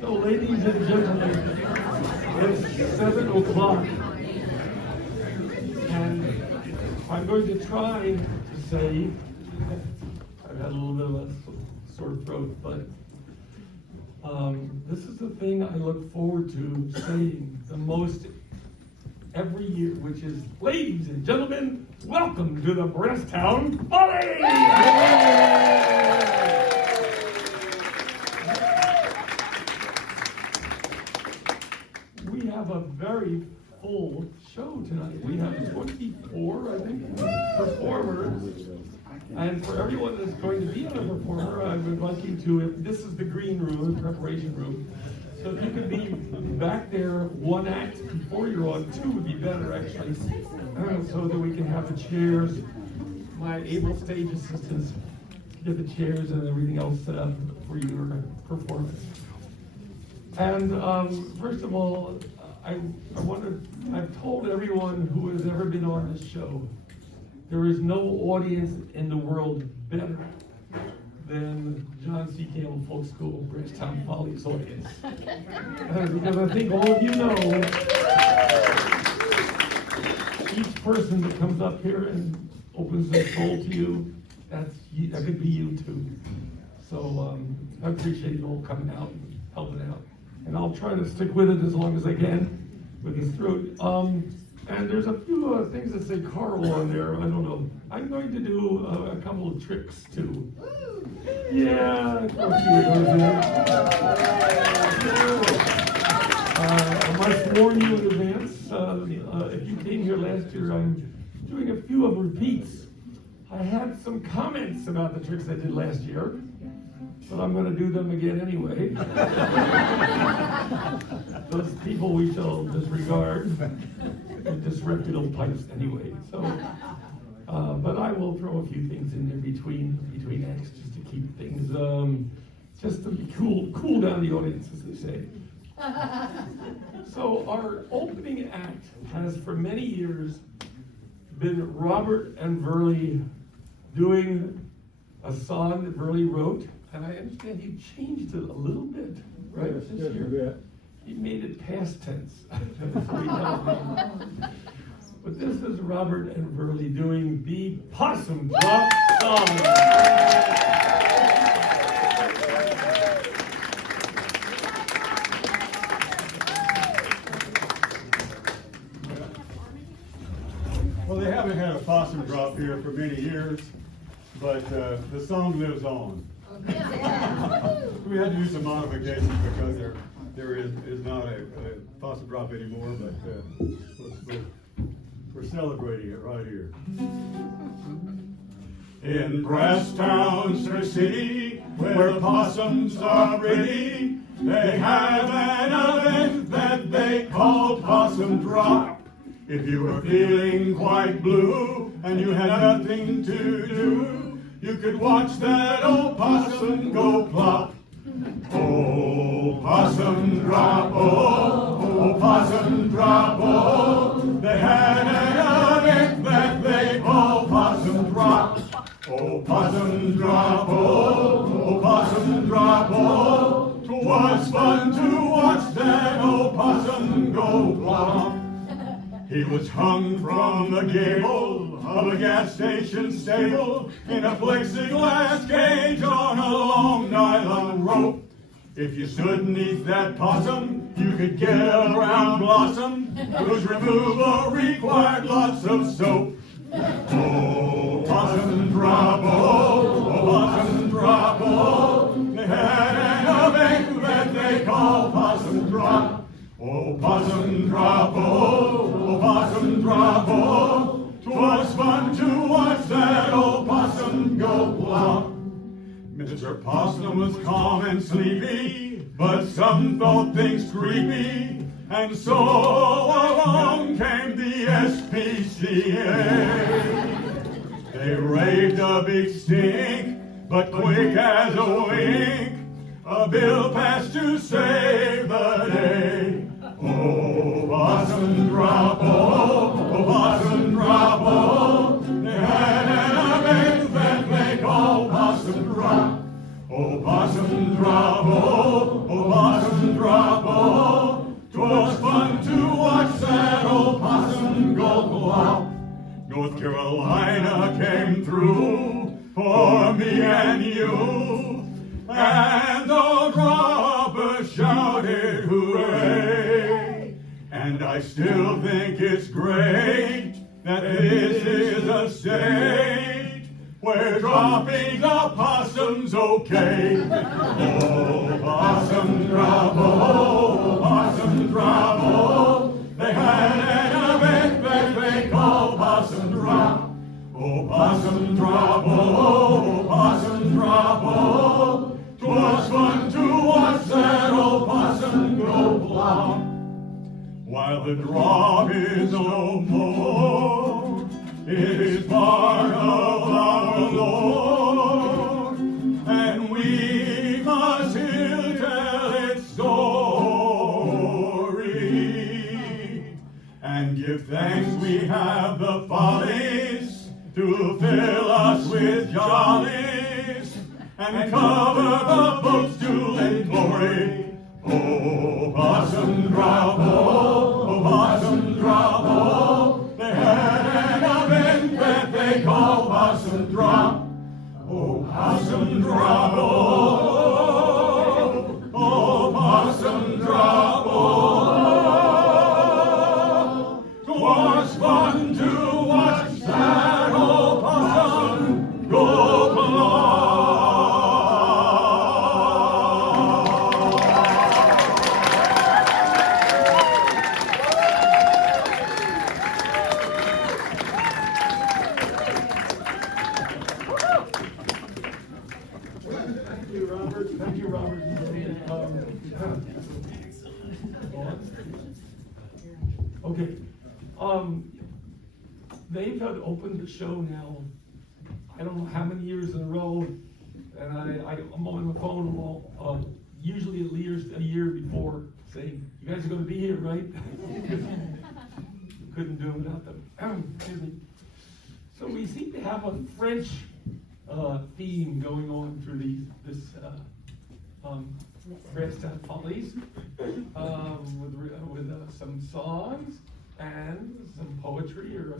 So, ladies and gentlemen, it's 7 o'clock, and I'm going to try to say, I've had a little bit of a sore throat, but this is the thing I look forward to saying the most every year, which is, ladies and gentlemen, welcome to the Brasstown Follies! We have a very full show tonight. We have 24, I think, performers. And for everyone that's going to be on a performer, I would like you to, if this is the green room, the preparation room, so if you could be back there one act before you're on, 2 would be better actually, so that we can have the chairs, my able stage assistants, get the chairs and everything else set up for your performance. And first of all, I've told everyone who has ever been on this show, there is no audience in the world better than John C. Campbell Folk School, Brasstown Follies audience. Because I think all of you know, each person that comes up here and opens their soul to you, that could be you too. So I appreciate you all coming out and helping out. And I'll try to stick with it as long as I can with this throat. And there's a few things that say Carl on there. I don't know. I'm going to do a couple of tricks too. Yeah, a few of those in I must warn you in advance. If you came here last year, I'm doing a few of repeats. I had some comments about the tricks I did last year, but I'm going to do them again anyway. Those people we shall disregard. Disreputable pipes anyway. So, but I will throw a few things in there between acts just to keep things, just to cool down the audience, as they say. So our opening act has for many years been Robert and Verley doing a song that Verley wrote, and I understand you changed it a little bit, right? This year. He made it past tense. But this is Robert and Verley doing the Possum drop song. Well, they haven't had a possum drop here for many years, but the song lives on. We had to do some modifications because there is not a possum drop anymore, but we're celebrating it right here. In Brasstown City, where possums are ready, they have an event that they call Possum Drop. If you were feeling quite blue and you had nothing to do, you could watch that old possum go plop. Oh, possum drop, oh, possum drop, oh. They had an event that they call Possum Drop. Oh, possum drop, oh, possum drop, oh. 'Twas fun to watch that old possum go plop. He was hung from the gable of a gas station stable in a plexiglass cage on a long nylon rope. If you stood beneath that possum, you could get around blossom, whose removal required lots of soap. Oh, possum drop, oh, possum drop, oh. They had an event that they call Possum Drop. Oh, possum drop, oh, possum drop, oh. 'Twas fun to watch that old possum go plop. Mr. Possum was calm and sleepy, but some thought things creepy, and so along came the SPCA. They raved a big stink, but quick as a wink, a bill passed to save the day. Oh, possum drop, oh, possum drop, oh. They had an event that they call Possum Drop. Oh, possum drop, oh, possum And I still think it's great that this is a state where dropping a possum's okay. Oh, possum drop, oh, possum drop, oh. They had an event that they call possum drop. Oh, possum drop, oh, possum drop, oh. 'Twas fun to watch that old possum go flop. While the drop is no more, it is part of our Lord, and we must still tell its story, and give thanks we have the follies to fill us with jollies, and cover the books to let glory. Oh, possum drop, oh, possum drop, oh. They had an event that they call possum drop. Oh, possum drop, oh, oh, possum drop, oh. 'Twas fun to watch that old possum go along. Okay, they've had opened the show now, I don't know how many years in a row, and I'm on the phone usually at least a year before saying, you guys are going to be here, right? Couldn't do it without them. Excuse me. So we seem to have a French theme going on through this Brasstown Follies, with some songs and some poetry or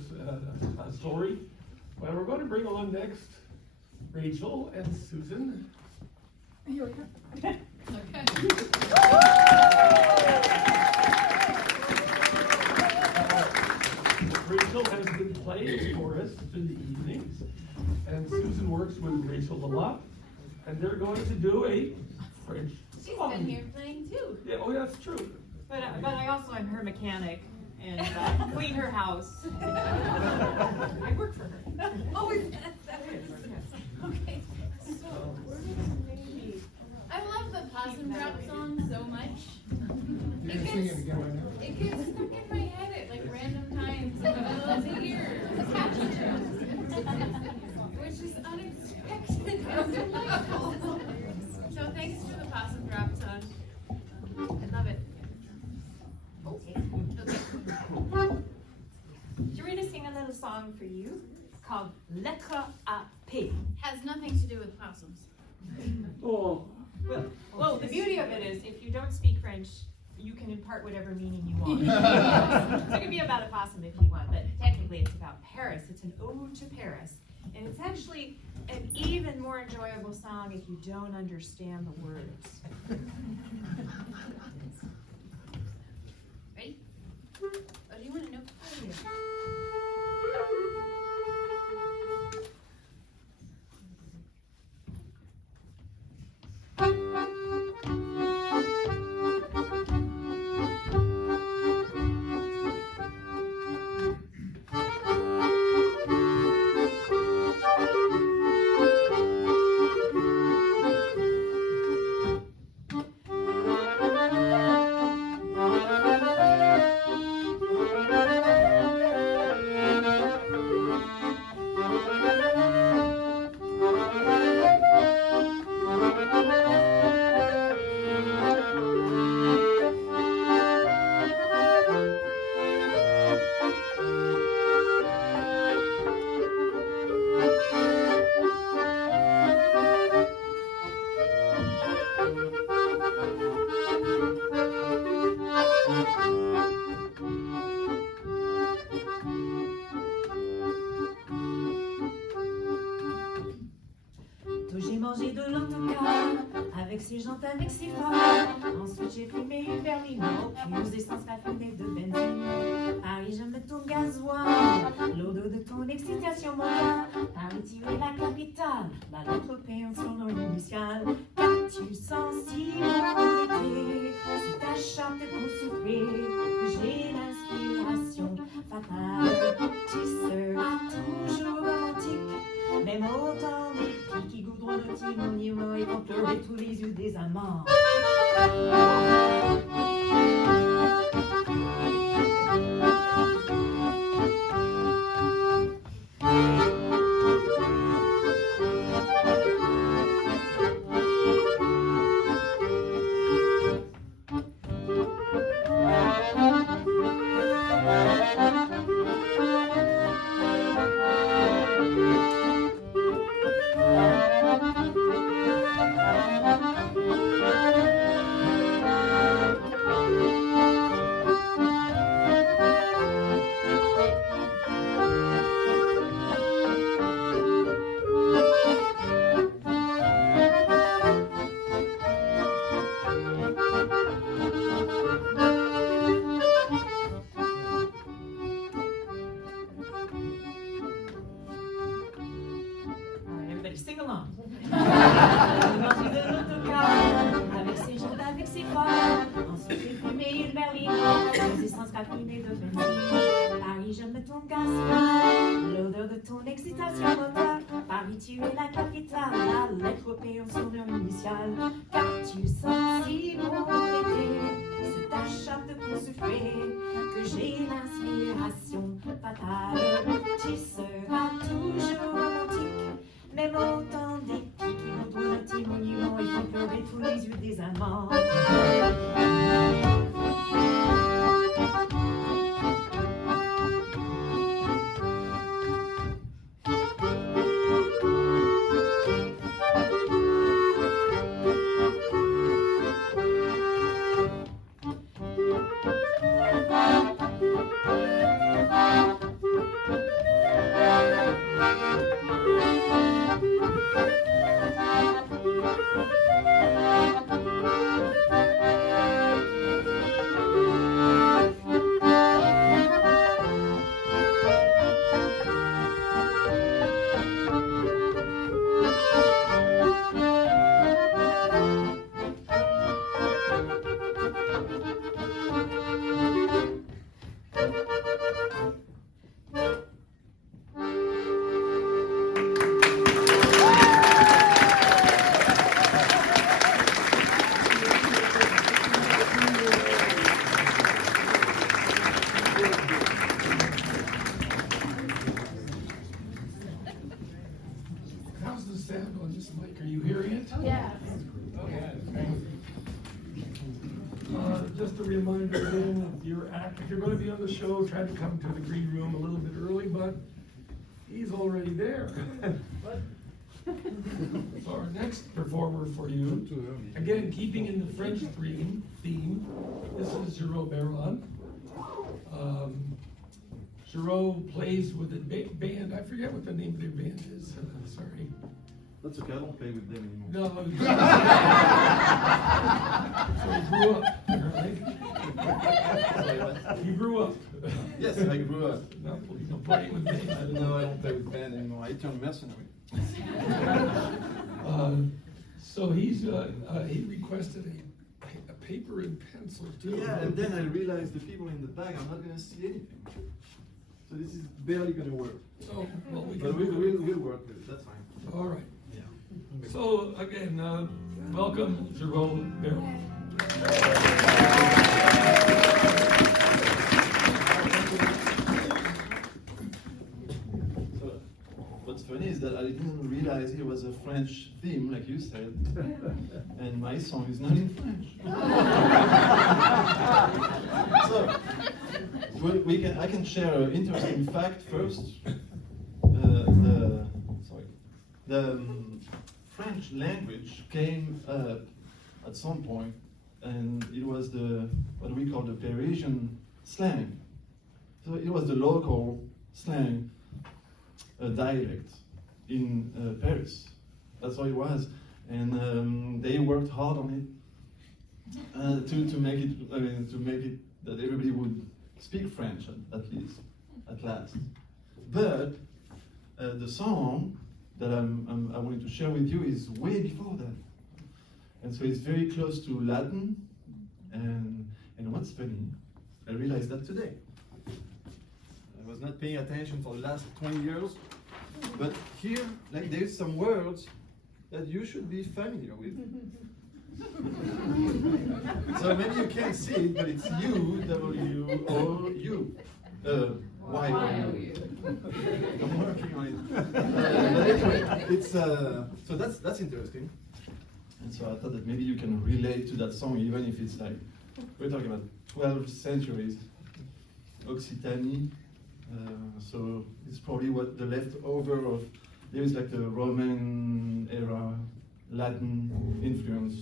a story. But we're going to bring on next Rachel and Susan. Okay. Rachel has been playing for us through the evenings, and Susan works with Rachel a lot, and they're going to do a French She's song. been here playing too. Yeah, oh, that's true. But I also am her mechanic and clean her house. I work for her. Oh, is that okay? So, I love the Possum Drop song so much. It gets stuck in my head at like random times in the middle of the year. Which is unexpected and delightful. So thanks for the Possum Drop song. I love it. Okay. Sharita sing a little song for you called Lettre à P. Has nothing to do with possums. Oh, Well, the beauty of it is if you don't speak French, you can impart whatever meaning you want. So it could be about a possum if you want, but technically it's about Paris. It's an ode to Paris. And it's actually an even more enjoyable song if you don't understand the words. Ready? Oh, do you want to know? Oh, yeah. laissé chanter avec si fort. Ensuite j'ai fumé une berlino, puis aux essences raffinées de benzine. Paris, je me tourne gasoil, l'odeur de ton excitation mondiale. Paris, tu es la capitale, la lettre P en son nom initial. Qu'as-tu senti mon été, sur ta charte pour souffler, que j'ai l'inspiration fatale. Tu seras toujours romantique, même autant des qui goudronnent le petit monument et font pleurer tous les yeux des amants. Sing along. Avec ses jambes, avec ses forts, ensuite j'ai fumé une berline, les essences raffinées de benzine. Paris, je me tourne gasoil, l'odeur de ton excitation moteur. Paris, tu es la capitale, la lettre P en son nom initial. Qu'as-tu senti mon été, c'est ta charte pour souffler, que j'ai l'inspiration fatale. Tu seras toujours romantique, même autant des qui vont tourner un petit monument et font pleurer tous les yeux des amants. Just a reminder again, if you're going to be on the show, try to come to the green room a little bit early, but he's already there. So our next performer for you, again, keeping in the French theme, this is Geraud. Geraud plays with a band, I forget what the name of their band is, sorry. That's okay, I don't play with them anymore. No. So you grew up, right? You grew up. Yes, I grew up. No playing with me. No, I don't play with band anymore. I turned mercenary. So he requested a paper and pencil too. Yeah, and then I realized the people in the back, I'm not going to see anything. So this is barely going to work. So, well, But we'll work with it, that's fine. All right. Yeah. So again, welcome, Geraud. So what's funny is that I didn't realize it was a French theme, like you said, and my song is not in French. So I can share an interesting fact first. The French language came up at some point, and it was what we call the Parisian slang. So it was the local slang dialect in Paris. That's how it was. and they worked hard on it to make it that everybody would speak French at last. But the song that I wanted to share with you is way before that, and so it's very close to Latin. And what's funny, I realized that today. I was not paying attention for the last 20 years, but here, like, there's some words that you should be familiar with. So maybe you can't see it, but it's U-W-O-U. Y-O-U. I'm working on it. But anyway, it's, so that's interesting. And so I thought that maybe you can relate to that song, even if it's like, we're talking about 12 centuries, Occitanie. So it's probably what the leftover of, there is like the Roman era, Latin influence.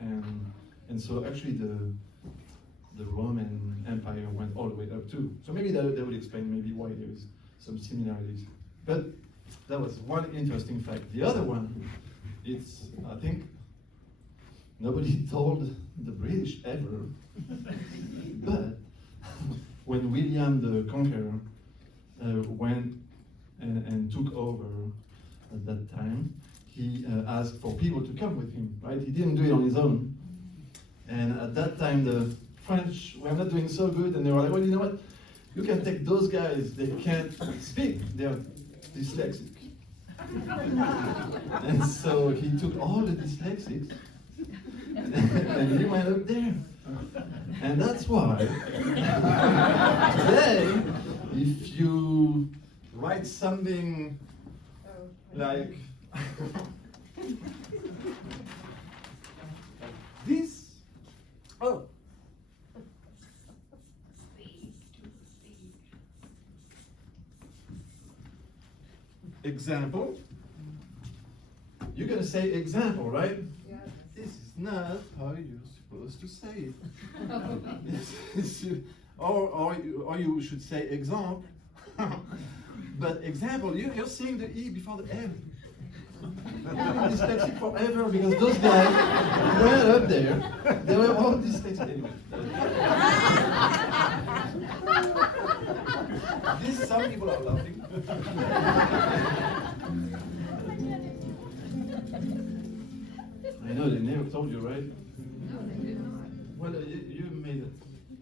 And so actually the Roman Empire went all the way up too. So maybe that would explain maybe why there is some similarities. But that was one interesting fact. The other one, it's, I think, nobody told the British ever, but when William the Conqueror went and took over at that time, he asked for people to come with him, right? He didn't do it on his own. And at that time, the French were not doing so good, and they were like, well, you know what? You can take those guys, they can't speak, they're dyslexic. And so he took all the dyslexics, and he went up there. And that's why today, if you write something like this, example, you're gonna say example, right? Yeah. This is not how you're supposed to say it. or you should say example. But example, you're saying the E before the M. Dyslexic forever, because those guys were up there, they were all dyslexic anyway. Some people are laughing. I know, they never told you, right? No, they did not. Well, you made it.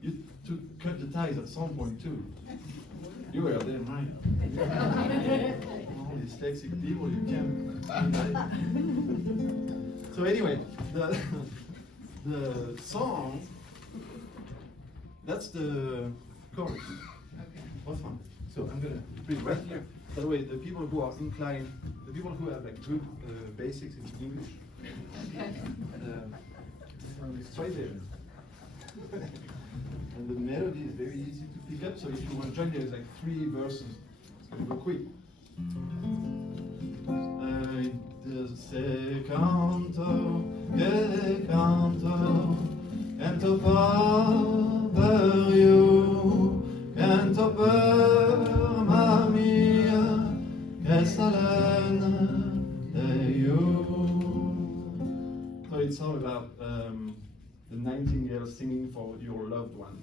You cut the ties at some point too. You were there, right? All dyslexic people, you can't. So anyway, the song, that's the chorus. Okay. Awesome. So I'm gonna put it right here. By the way, the people who are inclined, the people who have like good basics in English, Okay. it's right there. And the melody is very easy to pick up. So if you want to join, there's like 3 verses. It's gonna go quick. Se canto, che canto, canto per you, canto per ma mia, che salene de you. So it's all about the nightingale singing for your loved one.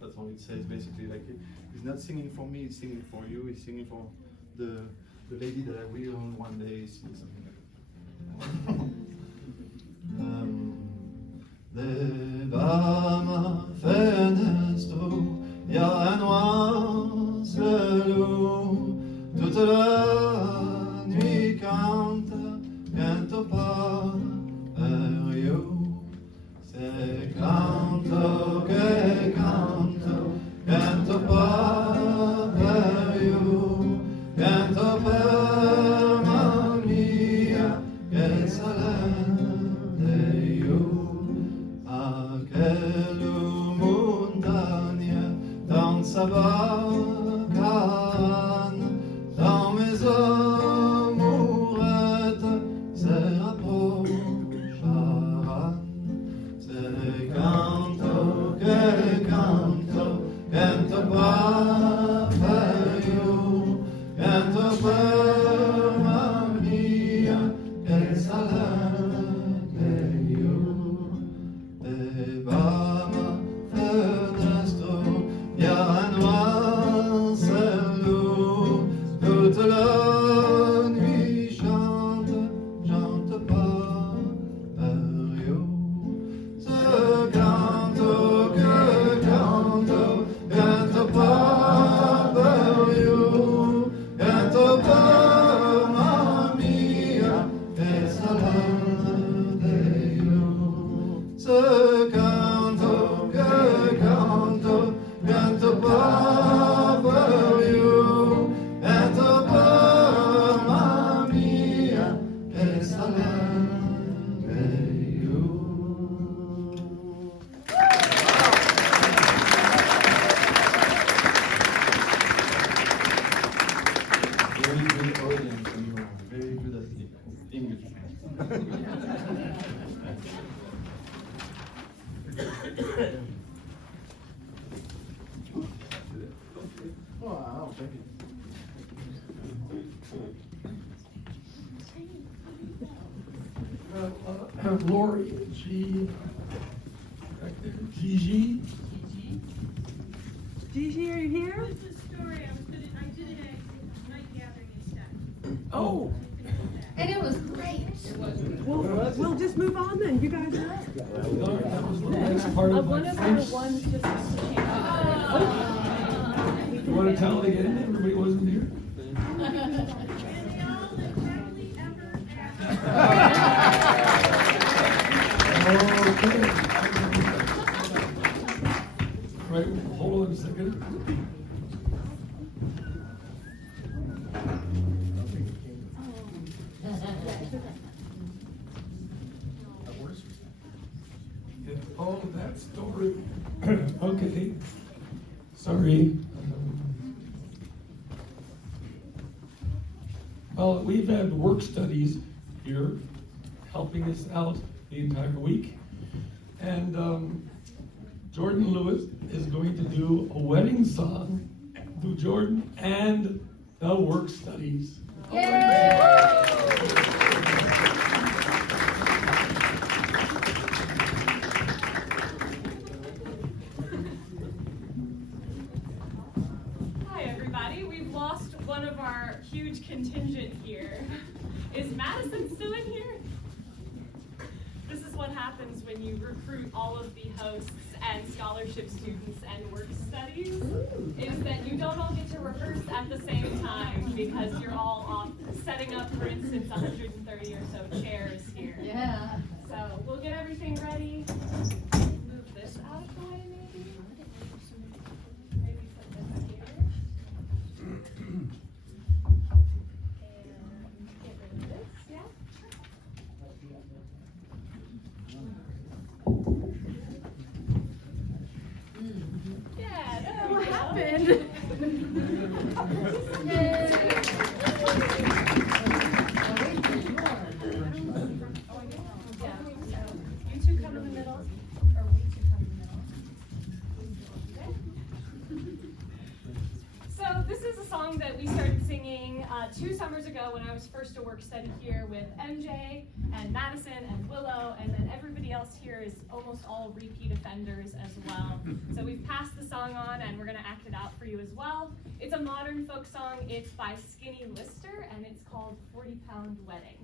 That's all it says basically. Like he's not singing for me, he's singing for you. He's singing for the lady that I will one day see, something like that. Devant ma fenêtre, y a un oiselot, toute la nuit cante pas vers you. C'est canto que canto pas vers you. Canto per ma mia, che salene de you. A quelle montagne, dans sa bacane, dans mes amourettes, se rapprocheront. C'est canto que canto pas vers you. Canto per ma mia, ce canto que canto, canto for you, canto por mamma mia, che sarebbe you. Very good audience, and you are very good at English. Wow, thank you. Lori, Gigi. Gigi, are you here? It's a story. I did it at night gathering instead. Oh. And it was great. We'll just move on then. You guys are up. That was the next part of my French. You want to tell it again? Everybody wasn't here. And they all that hardly ever asked. Okay. Right, hold on a second. Oh, that story. Okay. Sorry. Well, we've had work studies here helping us out the entire week. And Jordan Lewis is going to do a wedding song to Jordan and the work studies. Hi, everybody. We've lost one of our huge contingent here. Is Madison still in here? This is what happens when you recruit all of the hosts and scholarship students and work studies, is that you don't all get to rehearse at the same time because you're all off setting up, for instance, 130 or so chairs here. Yeah. So we'll get everything ready. Move this out of the way, maybe. Maybe put this here. And get rid of this, yeah? Yeah, there we What go. happened? Yeah, so you two come in the middle, or we two come in the middle. Okay. So this is a song that we started singing 2 summers ago when I was first a work study here with MJ and Madison and Willow, and then everybody else here is almost all repeat offenders as well. So we've passed the song on and we're gonna act it out for you as well. It's a modern folk song. It's by Skinny Lister and it's called 40-Pound Wedding.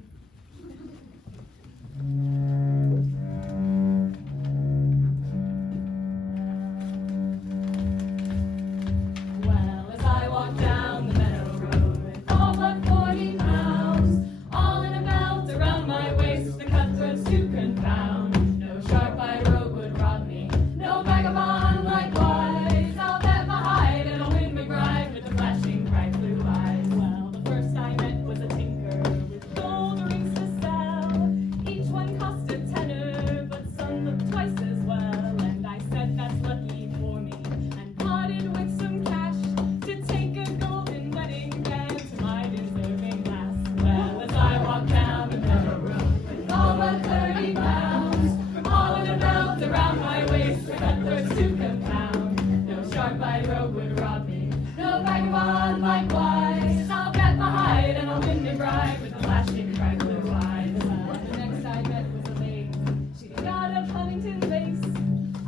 Well, as I walk down the meadow road with all but 40 pounds, all in a belt around my waist, the cutthroats to confound. No sharp-eyed rogue would rob me, no vagabond likewise. I'll bet my hide and I'll win my bride with the flashing bright blue eyes. Well, the first I met was a tinker with gold rings to sell. Each one cost a tenner, but some looked twice as well. And I said that's lucky for me, and parted with some cash to take a golden wedding band to my deserving lass. Well, as I walk down the meadow road with all but 30 pounds, all in a belt around my waist, the cutthroats to confound. No sharp-eyed rogue would rob me, no vagabond likewise. I'll bet my hide and I'll win me bride with the flashing bright blue eyes. Well, the next I met was a lady. She got a Huntington lace,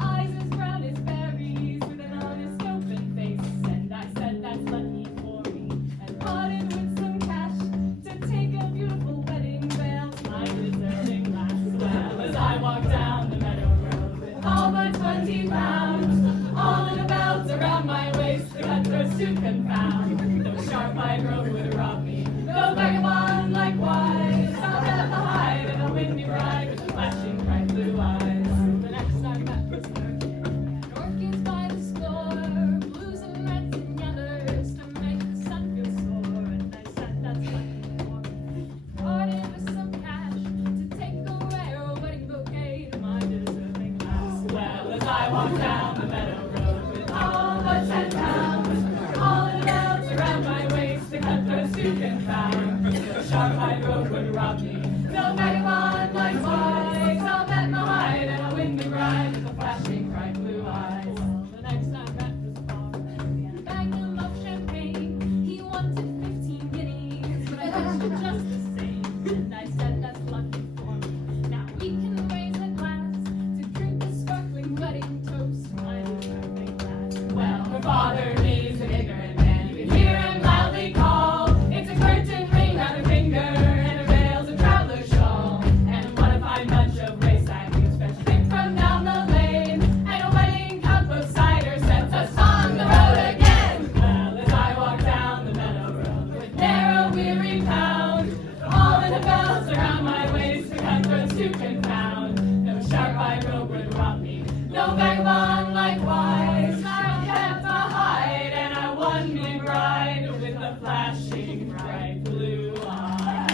eyes as brown as berries, with an honest open face. And I said that's lucky for me, and parted with some cash to take a beautiful wedding veil to my deserving lass. Well, as I walk down the meadow road with all but 20 pounds, all in a belt around my waist, the cutthroats to confound. No sharp-eyed rogue would rob me, no vagabond likewise. I'll bet my hide and I'll win me bride with the flashing bright blue eyes. The as I walk down the meadow road with all the 10 pounds, all in the bells around my waist, the cutthroats who can found. The sharp-eyed road would rob me, no vagabond likewise. I'll bet my hide and I'll win the ride with the flashing bright blue eyes. Well, the next time at this bar, we had a magnum of champagne. He wanted 15 guineas, but I pitched it just the same. And I said, that's lucky for me. Now we can raise a glass to drink the sparkling wedding toast. I'm very glad. Well, her father is an ignorant man. You can hear him loudly call. It's a curtain ring on her finger, and her veil's a traveler's shawl. And what a fine bunch of lace stockings fresh picked from down the lane. And a wedding cup of cider sets us on the road again. Well, as I walk down the meadow road with ne'er a weary pound, all in the bells around my waist, the cutthroats who can pound. No sharp-eyed rogue would rob me, no vagabond likewise. I kept a hide and I won me bride with the flashing bright blue eyes.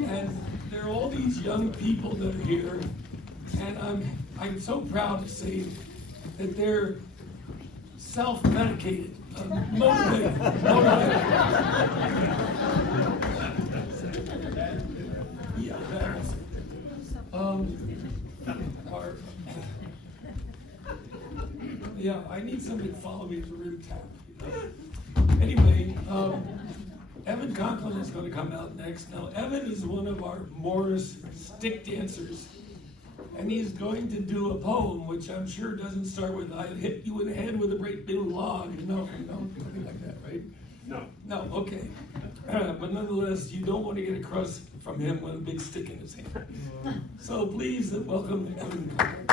And there are all these young people that are here, and I'm so proud to say that they're self-medicated, motivated. Yeah, that's yeah, I need somebody to follow me to root tap. Anyway, Evan Conklin is going to come out next. Now, Evan is one of our Morris stick dancers, and he's going to do a poem, which I'm sure doesn't start with, I hit you in the head with a great big log. No, nothing like that, right? No. No, okay. But nonetheless, you don't want to get across from him with a big stick in his hand. So please welcome Evan Conklin.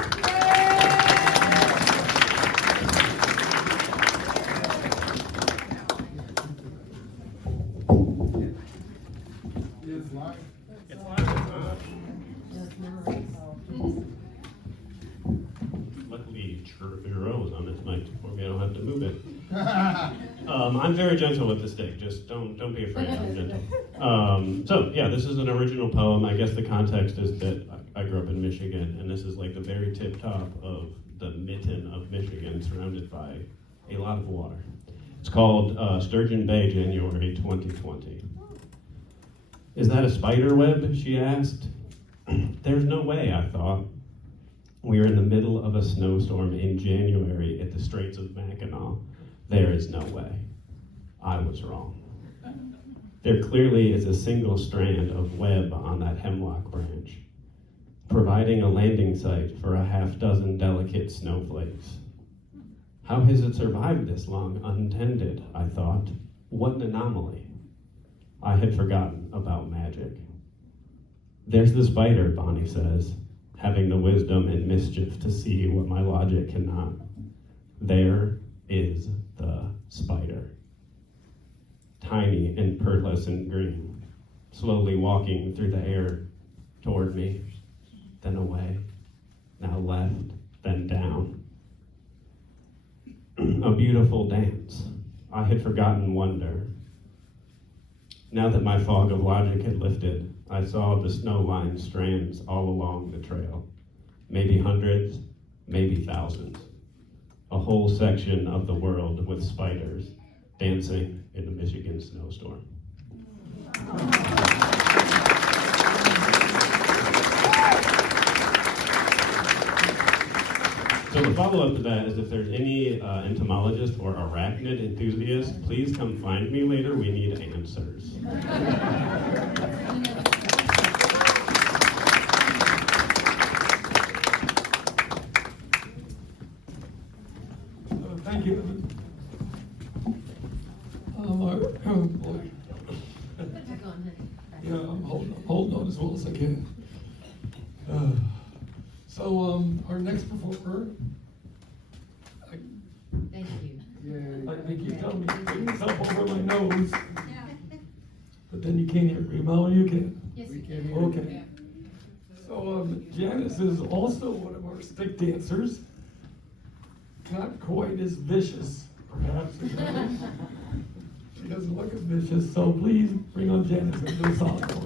Luckily, Geraud was on this mic for me. I don't have to move it. I'm very gentle with the stick. Just don't be afraid. I'm gentle. So yeah, this is an original poem. I guess the context is that I grew up in Michigan, and this is like the very tip top of the mitten of Michigan, surrounded by a lot of water. It's called Sturgeon Bay, January 2020. Is that a spider web? She asked. There's no way, I thought. We are in the middle of a snowstorm in January at the Straits of Mackinac. There is no way. I was wrong. There clearly is a single strand of web on that hemlock branch, providing a landing site for a half dozen delicate snowflakes. How has it survived this long untended, I thought. What an anomaly. I had forgotten about magic. There's the spider, Bonnie says, having the wisdom and mischief to see what my logic cannot. There is the spider. Tiny and pearlescent green, slowly walking through the air toward me, then away, now left, then down. A beautiful dance. I had forgotten wonder. Now that my fog of logic had lifted, I saw the snow-lined strands all along the trail. Maybe hundreds, maybe thousands. A whole section of the world with spiders dancing in the Michigan snowstorm. So the follow-up to that is if there's any entomologist or arachnid enthusiast, please come find me later. We need answers. Thank you. Oh boy. Yeah, I'm holding on as well as I can. So our next performer. Thank you. They keep telling me to bring this up over my nose. But then you can't hear me. Mama, you can? Yes, we can. Okay. So Janice is also one of our stick dancers. Not quite as vicious, perhaps. She doesn't look as vicious, so please bring on Janice and do a solid for her.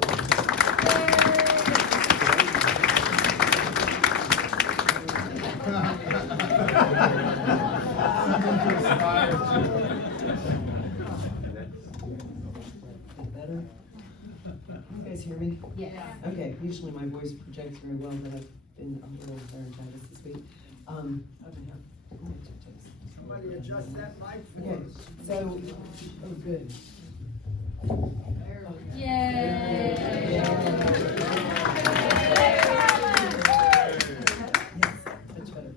Better? You guys hear me? Yeah. Okay, usually my voice projects very well, but I've been a little laryngitis this week. I've been having Somebody adjust that mic for Okay, us. so, oh, good. Yay! Much better.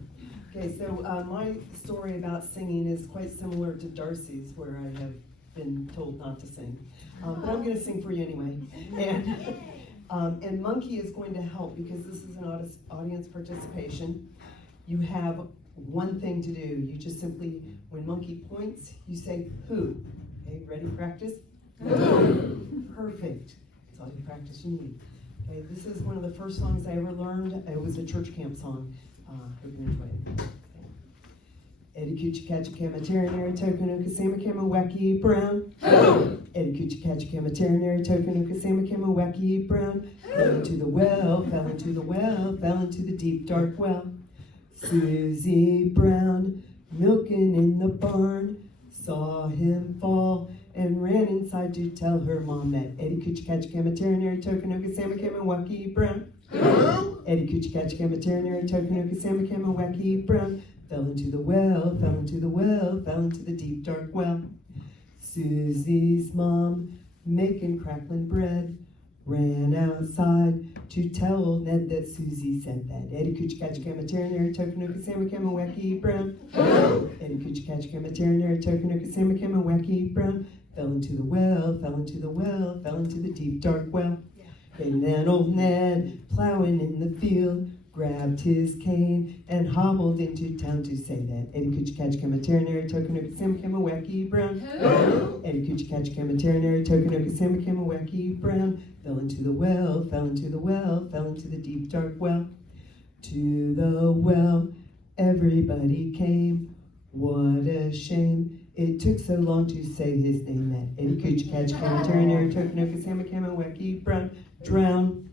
Okay, so my story about singing is quite similar to Darcy's, where I have been told not to sing. But I'm going to sing for you anyway. And Monkey is going to help because this is an audience participation. You have one thing to do. You just simply, when Monkey points, you say, who? Okay, ready, practice? Who? Perfect. That's all the practice you need. Okay, this is one of the first songs I ever learned. It was a church camp song. Hope you enjoy it. Eddie Coochie Catcha Cama Terranary Tokanuka Sama Kama Wacky Brown. Eddie Coochie Catcha Cama Terranary Tokanuka Sama Kama Wacky Brown. Fell into the well, fell into the well, fell into the deep dark well. Susie Brown, milking in the barn, saw him fall and ran inside to tell her mom that Eddie Coochie Catcha Cama Terranary Tokanuka Sama Kama Wacky Brown. Eddie Coochie Catcha Cama Terranary Tokanuka Sama Kama Wacky Brown. Fell into the well, fell into the well, fell into the deep dark well. Susie's mom, making crackling bread, ran outside to tell old Ned that Susie said that Eddie Coochie Catcha Cama Terranary Tokanuka Sama Kama Wacky Brown. Eddie Coochie Catcha Cama Terranary Tokanuka Sama Kama Wacky Brown. Fell into the well, fell into the well, fell into the deep dark well. And then old Ned, plowing in the field, grabbed his cane and hobbled into town to say that Eddie Coochie Catcha Cama Terranary Tokanuka Sama Kama Wacky Brown. Eddie Coochie Catcha Cama Terranary Tokanuka Sama Kama Wacky Brown. Fell into the well, fell into the well, fell into the deep dark well. To the well, everybody came. What a shame it took so long to say his name. That Eddie Coochie Catcha Cama Terranary Tokanuka Sama Kama Wacky Brown. Drown.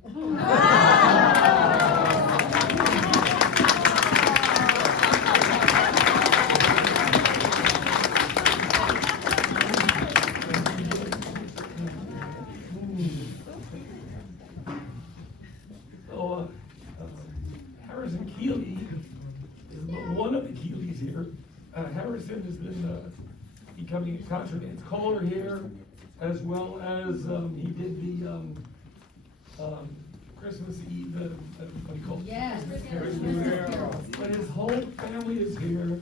Harrison Keely is one of the Keelys here. Harrison has been becoming a concert dance caller here, as well as he did the Christmas Eve, what do you call it? Yes. Christmas Carol. But his whole family is here,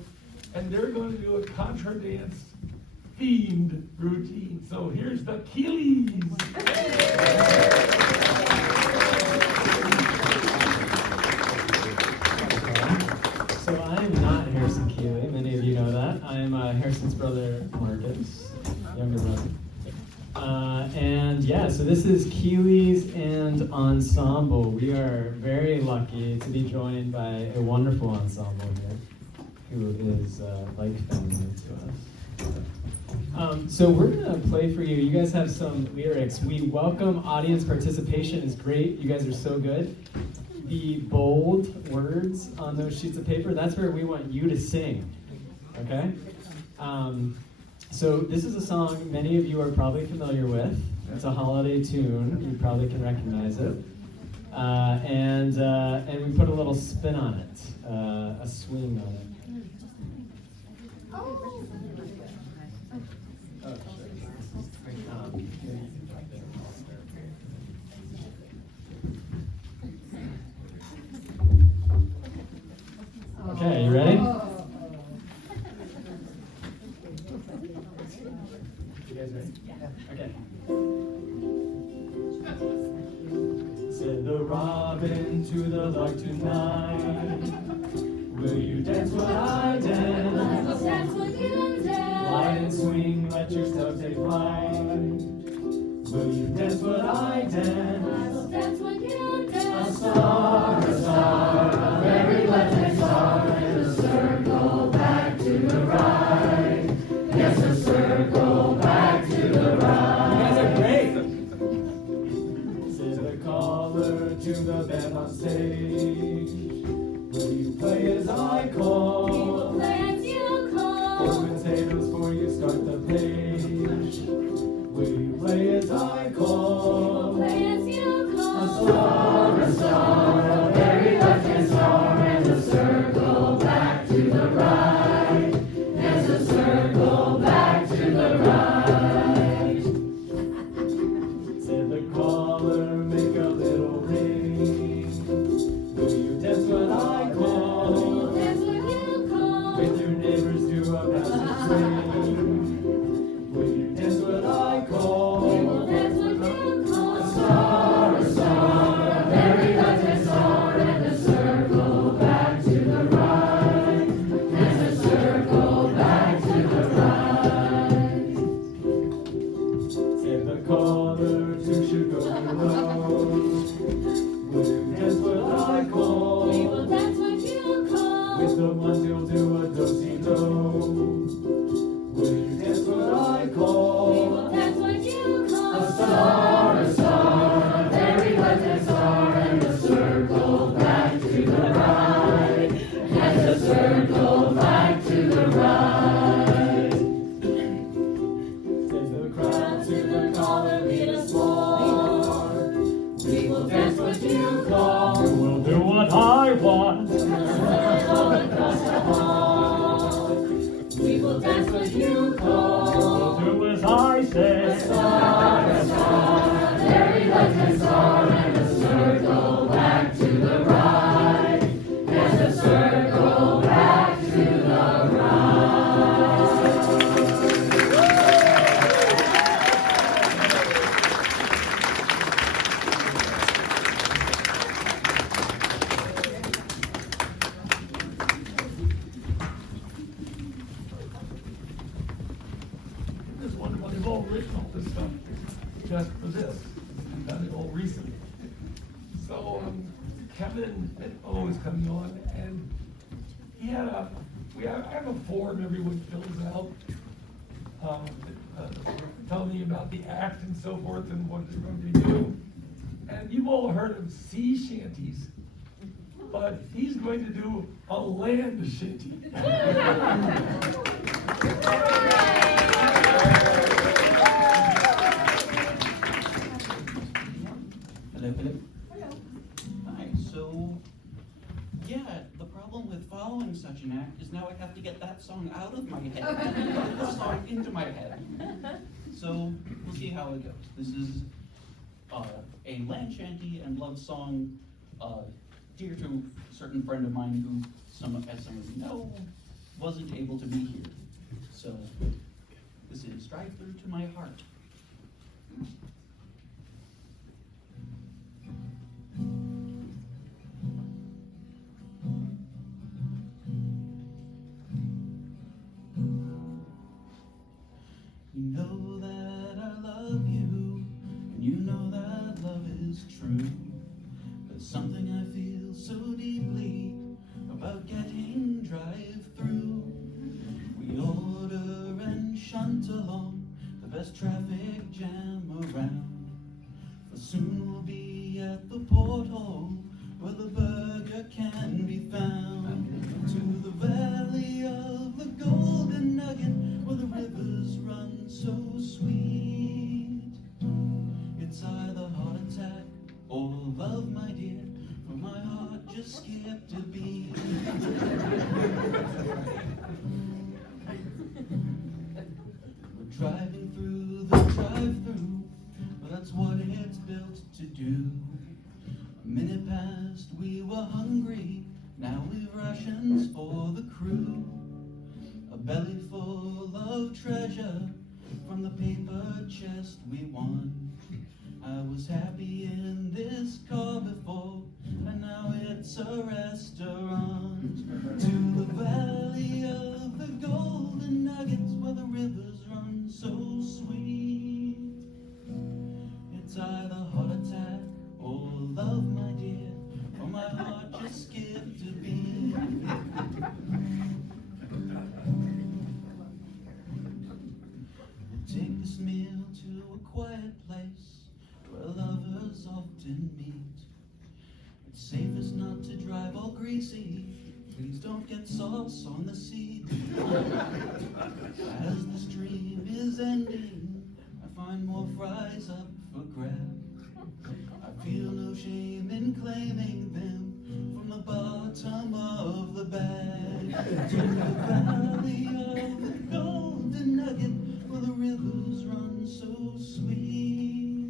and they're going to do a contra dance themed routine. So here's the Keelys. So I am not Harrison Keely. Many of you know that. I am Harrison's brother, Marcus, younger brother. And yeah, so this is Keelys and Ensemble. We are very lucky to be joined by a wonderful ensemble here, who is like family to us. So we're gonna play for you. You guys have some lyrics. We welcome audience participation. Is great. You guys are so good. The bold words on those sheets of paper, that's where we want you to sing, okay? So this is a song many of you are probably familiar with. It's a holiday tune. You probably can recognize it. And we put a little spin on it, a swing on it. Okay, you ready? You guys ready? Yeah. Okay. Said the robin to the lark tonight, Will you dance what I dance? I will dance what you dance. Glide and swing, let your step take flight. Will you dance what I dance? I will dance what you dance. A star, a very legend star, and a circle back to the right. Yes, a circle back to the right. You guys are great. Said the caller to the band on stage. Will you play as I call? We will play as you call. Four potatoes for you, start the page. Will you play as I call? We will play as you call. A star, a very left-hand star, and a circle back to the right. There's a circle back to the right. Said the caller, make a little ring. Will you dance what I call? We will dance what you call. With your neighbors do a massive swing. Will you dance what I call? We will dance what you call. A star, a very left-hand star, and a circle back to the right. There's a circle back to the right. Said the caller to Chicago. Will you dance what I call? We will dance what you call. With the ones you'll do a do-si-do. Will you dance what I call? We will dance what you call. A star, a very left-hand star, and a circle back to the right. Yes, a circle back to the right. Says the crowd to the caller, lead us more. We will dance what you call. We'll do what I want. All across the hall. We will dance what you call. We'll do as I say. A star, very left-hand star, and a circle back to the right. There's a circle back to the right. I just wonder why they've all written all this stuff just for this, and done it all recently. So, Kevin Mtbo is coming on, and he had I have a form everyone fills out, telling me about the act and so forth and what they're going to do. And you've all heard of sea shanties, but he's going to do a land shanty. Hello, hello. Hello. Hi, so, yeah, the problem with following such an act is now I have to get that song out of my head, put the song into my head. So, we'll see how it goes. This is a land shanty and love song dear to a certain friend of mine who, as some of you know, wasn't able to be here. So, this is Drive Through to My Heart. You know that I love you, and you know that love is true. There's something I feel so deeply about getting drive-through. We order and shunt along the best traffic jam around. For soon we'll be at the porthole where the burger can be found. To the valley of the Golden Nugget where the rivers run so sweet. It's either heart attack or love, my dear, for my heart just skipped a beat. We're driving through the drive-through, well, that's what it's built to do. A minute past, we were hungry, now we've rations for the crew. A belly full of treasure from the paper chest we won. I was happy in this car before, and now it's a restaurant. To this meal to a quiet place where lovers often meet. It's safest not to drive all greasy. Please don't get sauce on the seat. As the stream is ending, I find more fries up for grab. I feel no shame in claiming them from the bottom of the bag. To the valley of the golden nugget, where the rivers run so sweet.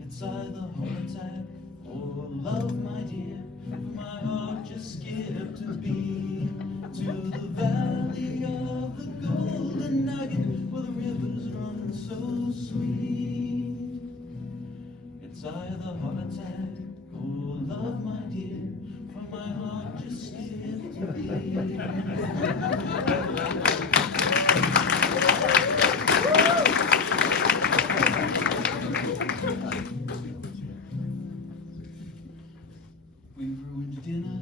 It's either heart attack or love, my dear, for my heart just skipped a beat. To the valley of the golden nugget, where the rivers run so sweet. It's either heart attack or love, my dear, for my heart just skipped a beat. We've ruined dinner,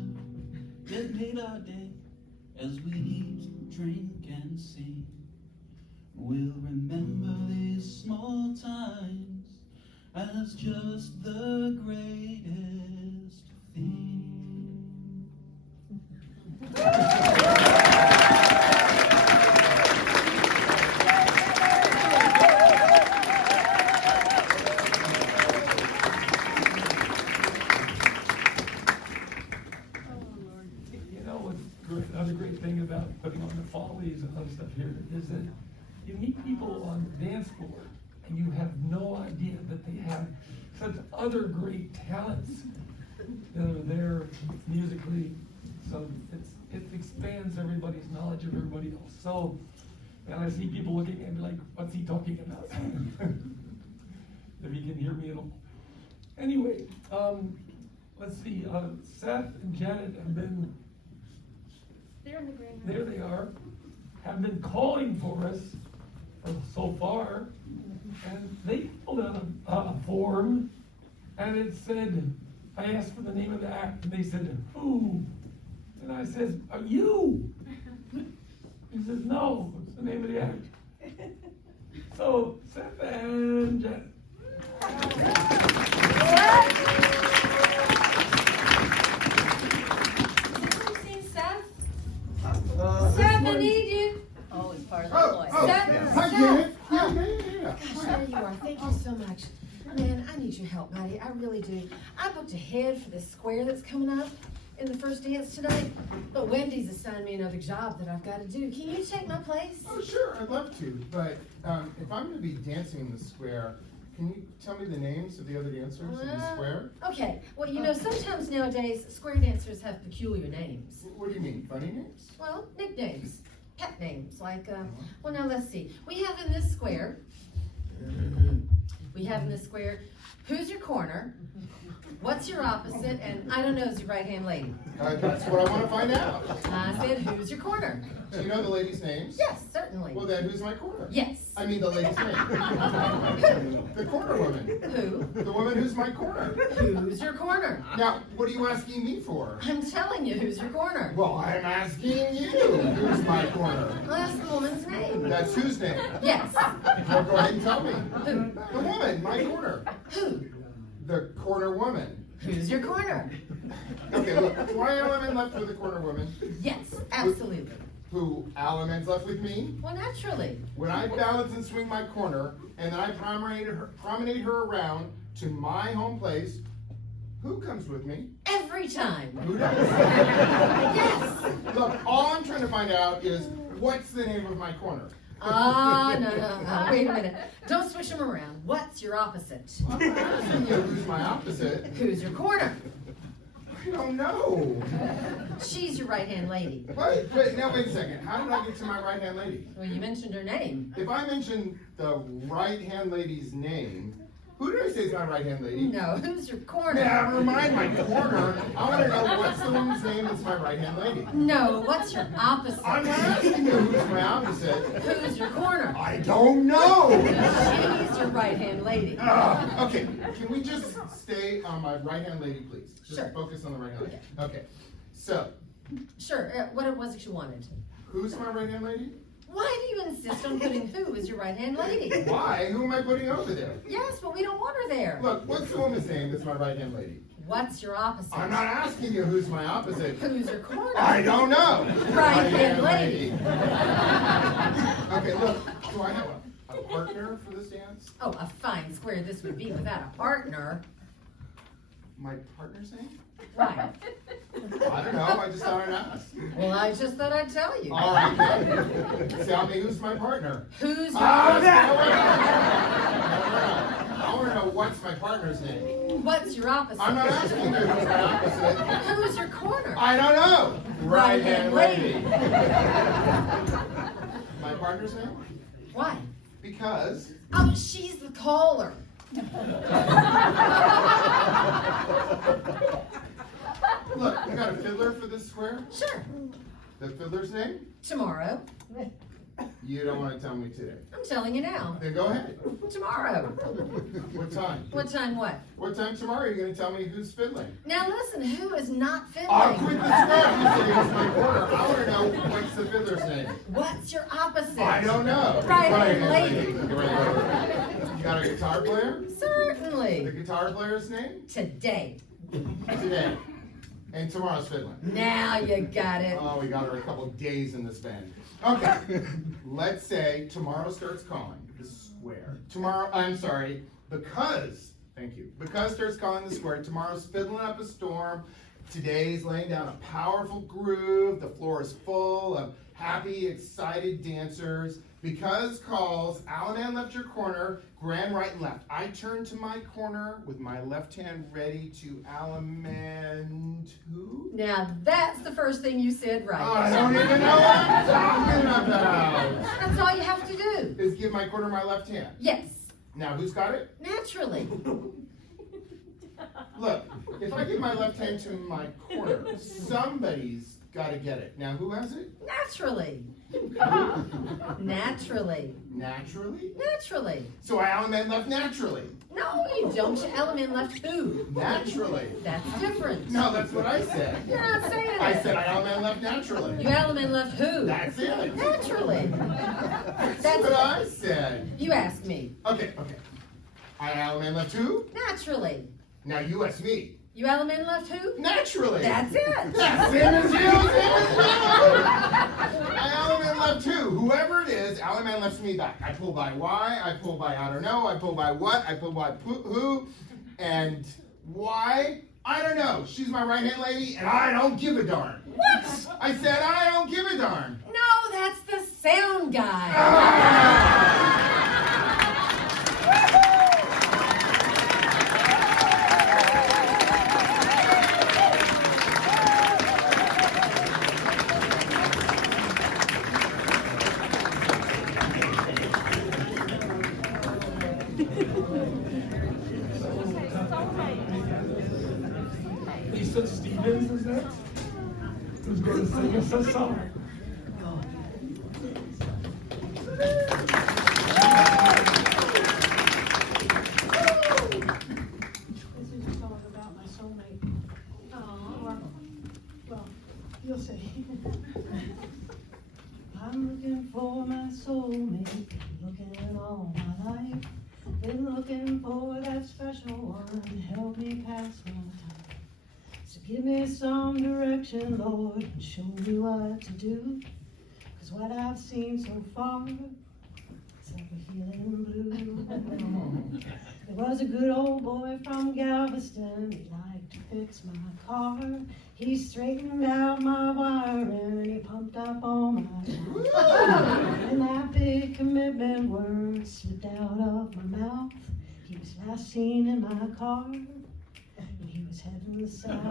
yet made our day, as we eat, drink, and sing. We'll remember these small times as just the greatest thing. You know what's another great thing about putting on the Follies and other stuff here is that you meet people on the dance floor and you have no idea that they have such other great talents that are there musically. So it expands everybody's knowledge of everybody else. So, and I see people looking at me like, what's he talking about? If he can hear me at all. Anyway, let's see, Seth and Janet have been, They're in the green room. there they are, have been calling for us so far, and they filled out a form, and it said, I asked for the name of the act, and they said, who? And I said, are you? He says, no, it's the name of the act. So, Seth and Janet. Seth, I need you. Oh, it's part of the voice. Seth, Hi, Janet. Yeah. Gosh, there you are. Thank you so much. Man, I need your help, buddy. I really do. I booked ahead for this square that's coming up in the first dance tonight, but Wendy's assigned me another job that I've got to do. Can you take my place? Oh, sure, I'd love to, but if I'm going to be dancing in the square, can you tell me the names of the other dancers in the square? Okay. Well, you know, sometimes nowadays, square dancers have peculiar names. What do you mean, funny names? Well, nicknames, pet names, like, well, now let's see. We have in this square, who's your corner, what's your opposite, and I don't know, is your right-hand lady. That's what I want to find out. I said, who's your corner? Do you know the ladies' names? Yes, certainly. Well, then who's my corner? Yes. I mean the lady's name. The corner woman. Who? The woman who's my corner. Who's your corner? Now, what are you asking me for? I'm telling you, who's your corner? Well, I'm asking you who's my corner. Well, that's the woman's name. That's whose name? Yes. Well, go ahead and tell me. Who? The woman, my corner. Who? The corner woman. Who's your corner? Okay, look, do I element left with the corner woman? Yes, absolutely. Who elements left with me? Well, naturally. When I balance and swing my corner, and then I promenade her around to my home place, who comes with me? Every time. Who does? Yes. Look, all I'm trying to find out is, what's the name of my corner? No. Wait a minute. Don't switch them around. What's your opposite? I'm not asking you who's my opposite. Who's your corner? I don't know. She's your right-hand lady. Wait, now wait a second. How did I get to my right-hand lady? Well, you mentioned her name. If I mention the right-hand lady's name, who did I say is my right-hand lady? No, who's your corner? Never mind my corner. I want to know what's the woman's name that's my right-hand lady. No, what's your opposite? I'm not asking you who's my opposite. Who's your corner? I don't know. She's your right-hand lady. Okay, can we just stay on my right-hand lady, please? Just Sure. focus on the right-hand lady. Okay, so, Sure. What was it you wanted? who's my right-hand lady? Why do you insist on putting who as your right-hand lady? Why? Who am I putting over there? Yes, but we don't want her there. Look, what's the woman's name that's my right-hand lady? What's your opposite? I'm not asking you who's my opposite. Who's your corner? I don't know. Right-hand lady. Okay, look, do I have a partner for this dance? Oh, a fine square this would be without a partner. My partner's name? Right. I don't know, I just thought I'd ask. Well, I just thought I'd tell you. All right, then. Tell me who's my partner. Who's your I want to know what's my partner's name. What's your opposite? I'm not asking you who's my opposite. Who's your corner? I don't know. Right-hand lady. lady. My partner's name? Why? Because. Oh, she's the caller. Look, you got a fiddler for this square? Sure. The fiddler's name? Tomorrow. You don't want to tell me today. I'm telling you now. Then go ahead. Tomorrow. What time? What time what? What time tomorrow are you going to tell me who's fiddling? Now listen, who is not fiddling? I'll quit the square. You say it's my corner. I want to know what's the fiddler's name. What's your opposite? I don't know. Right-hand lady. Right. You got a guitar player? The Certainly. guitar player's name? Today. Today. And tomorrow's fiddling. Now you got it. Oh, we got her a couple days in this band. Okay. Let's say tomorrow starts calling the square. Because starts calling the square. Tomorrow's fiddling up a storm. Today's laying down a powerful groove. The floor is full of happy, excited dancers. Because calls, Alaman left your corner, grand right and left. I turn to my corner with my left hand ready to Alaman who? Now that's the first thing you said right. I don't even know what I'm talking about. That's all you have to do. Is give my corner my left hand. Yes. Now who's got it? Naturally. Look, if I give my left hand to my corner, somebody's got to get it. Now who has it? Naturally. Naturally. Naturally? Naturally. So I Alaman left naturally. No, you don't. You element left who? Naturally. That's different. No, that's what I said. You're not saying it. I said I Alaman left naturally. You element left who? That's it. Naturally. That's what I said. You asked me. Okay. I Alaman left who? Naturally. Now you ask me. You element left who? Naturally. That's it. That's same as you. I Alaman left who? Whoever it is, Alaman left me back. I pull by why, I pull by I don't know, I pull by what, I pull by who, and why, I don't know. She's my right-hand lady, and I don't give a darn. What? I said I don't give a darn. No, that's the sound guy. Lisa Stevens is next. Who's going to sing us a song? This is a song about my soulmate. Well, you'll see. I'm looking for my soulmate, looking all my life. Been looking for that special one to help me pass my time. So give me some direction, Lord, and show me what to do. 'Cause what I've seen so far, it's like I'm feeling blue. There was a good old boy from Galveston, he liked to fix my car. He straightened out my wiring and he pumped up all my time. And that big commitment word slipped out of my mouth. He was last seen in my car when he was heading south.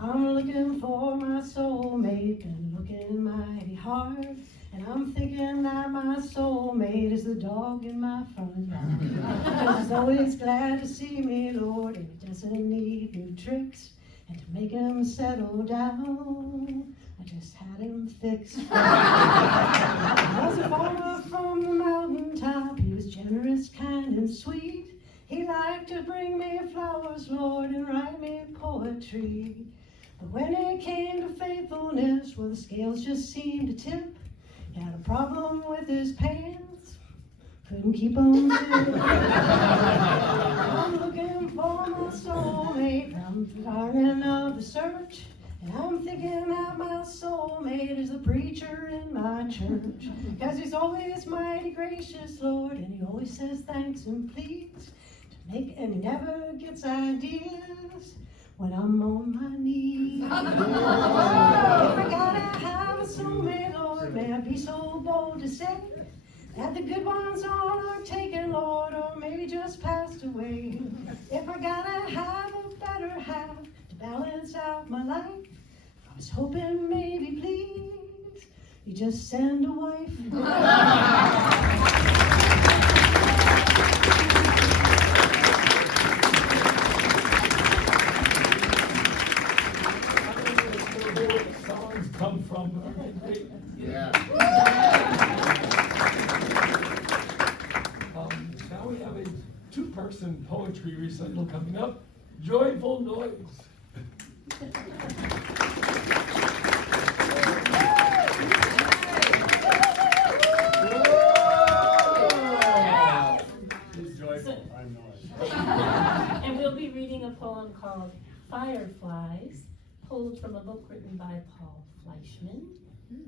I'm looking for my soulmate, been looking mighty hard. And I'm thinking that my soulmate is the dog in my front yard. 'Cause he's always glad to see me, Lord, and he doesn't need new tricks. And to make him settle down, I just had him fixed. He was a farmer from the mountaintop. He was generous, kind, and sweet. He liked to bring me flowers, Lord, and write me poetry. But when it came to faithfulness, well, the scales just seemed to tip. He had a problem with his pants, couldn't keep them still. I'm looking for my soulmate, I'm tired of the search. And I'm thinking that my soulmate is the preacher in my church. 'Cause he's always mighty gracious, Lord, and he always says thanks and please. And he never gets ideas when I'm on my knees. If I gotta have a soulmate, Lord, may I be so bold to say that the good ones all are taken, Lord, or maybe just passed away. If I gotta have a better half to balance out my life, I was hoping maybe, please, you just send a wife. Songs come from. Yeah. Now we have a two-person poetry recital coming up. Joyful Noise. He's joyful, I'm not. And we'll be reading a poem called Fireflies, pulled from a book written by Paul Fleischman,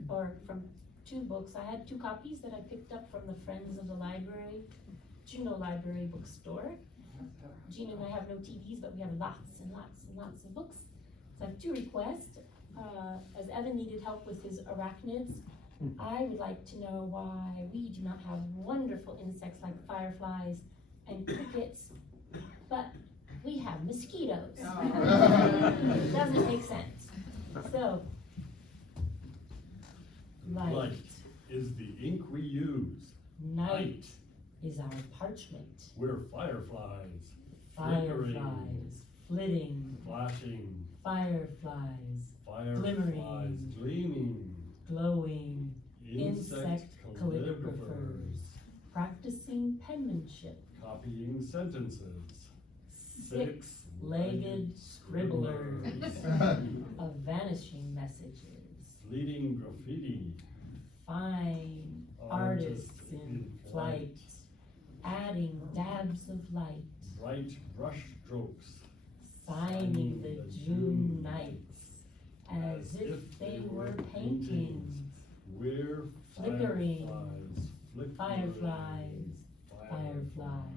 or from two books. I had two copies that I picked up from the Friends of the Library, Juneau Library Bookstore. Gene and I have no TVs, but we have lots and lots and lots of books. So I have two requests. As Evan needed help with his arachnids, I would like to know why we do not have wonderful insects like fireflies and crickets, but we have mosquitoes. It doesn't make sense. So, light is the ink we use. Night is our parchment. We're fireflies. Fireflies, flitting, Flashing. Fireflies, Fireflies glimmering, gleaming. Glowing, Insect calligraphers, practicing penmanship, Copying sentences. Six-legged scribblers of vanishing messages, Fleeting graffiti. fine artists in flight, adding dabs of light, Bright brush strokes. signing the June nights as if they were paintings, We're flickering, fireflies. fireflies.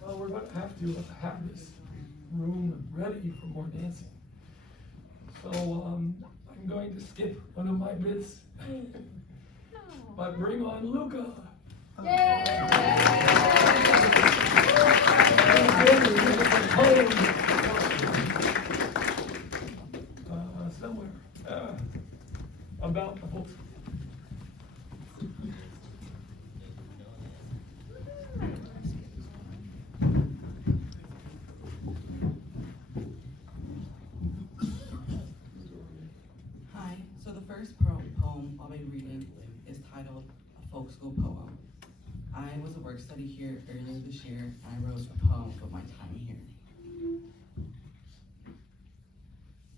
Well, we're going to have this room ready for more dancing. So I'm going to skip one of my bits, but bring on Luca. Somewhere about the whole. Hi, so the first poem I'll be reading is titled A Folk School Poem. I was a work study here earlier this year, and I wrote a poem about my time here.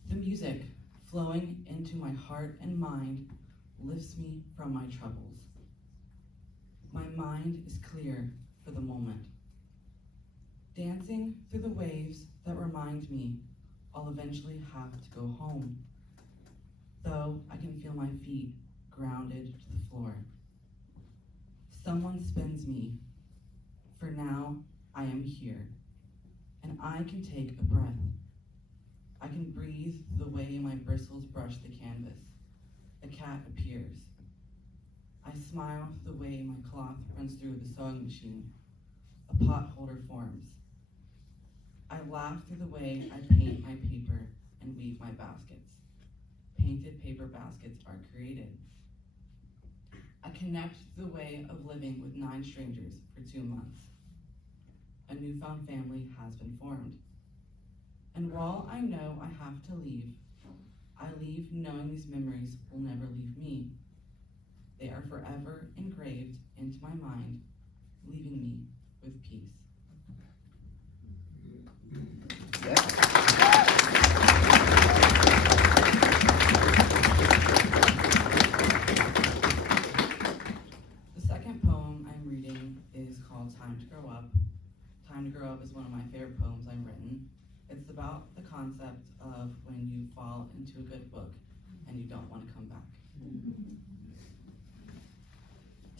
The music flowing into my heart and mind lifts me from my troubles. My mind is clear for the moment. Dancing through the waves that remind me I'll eventually have to go home, though I can feel my feet grounded to the floor. Someone spins me. For now, I am here, and I can take a breath. I can breathe the way my bristles brush the canvas. A cat appears. I smile the way my cloth runs through the sewing machine. A pot holder forms. I laugh through the way I paint my paper and weave my baskets. Painted paper baskets are created. I connect the way of living with 9 strangers for 2 months. A newfound family has been formed. And while I know I have to leave, I leave knowing these memories will never leave me. They are forever engraved into my mind, leaving me with peace. The second poem I'm reading is called Time to Grow Up. Time to Grow Up is one of my favorite poems I've written. It's about the concept of when you fall into a good book and you don't want to come back.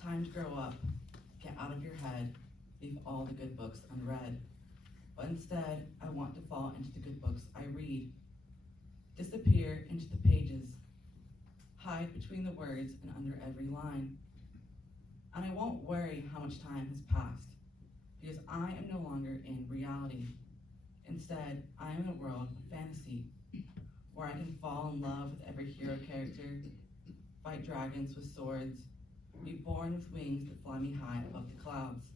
Time to grow up, get out of your head, leave all the good books unread. But instead, I want to fall into the good books I read, disappear into the pages, hide between the words and under every line. And I won't worry how much time has passed, because I am no longer in reality. Instead, I am in a world of fantasy, where I can fall in love with every hero character, fight dragons with swords, be born with wings that fly me high above the clouds,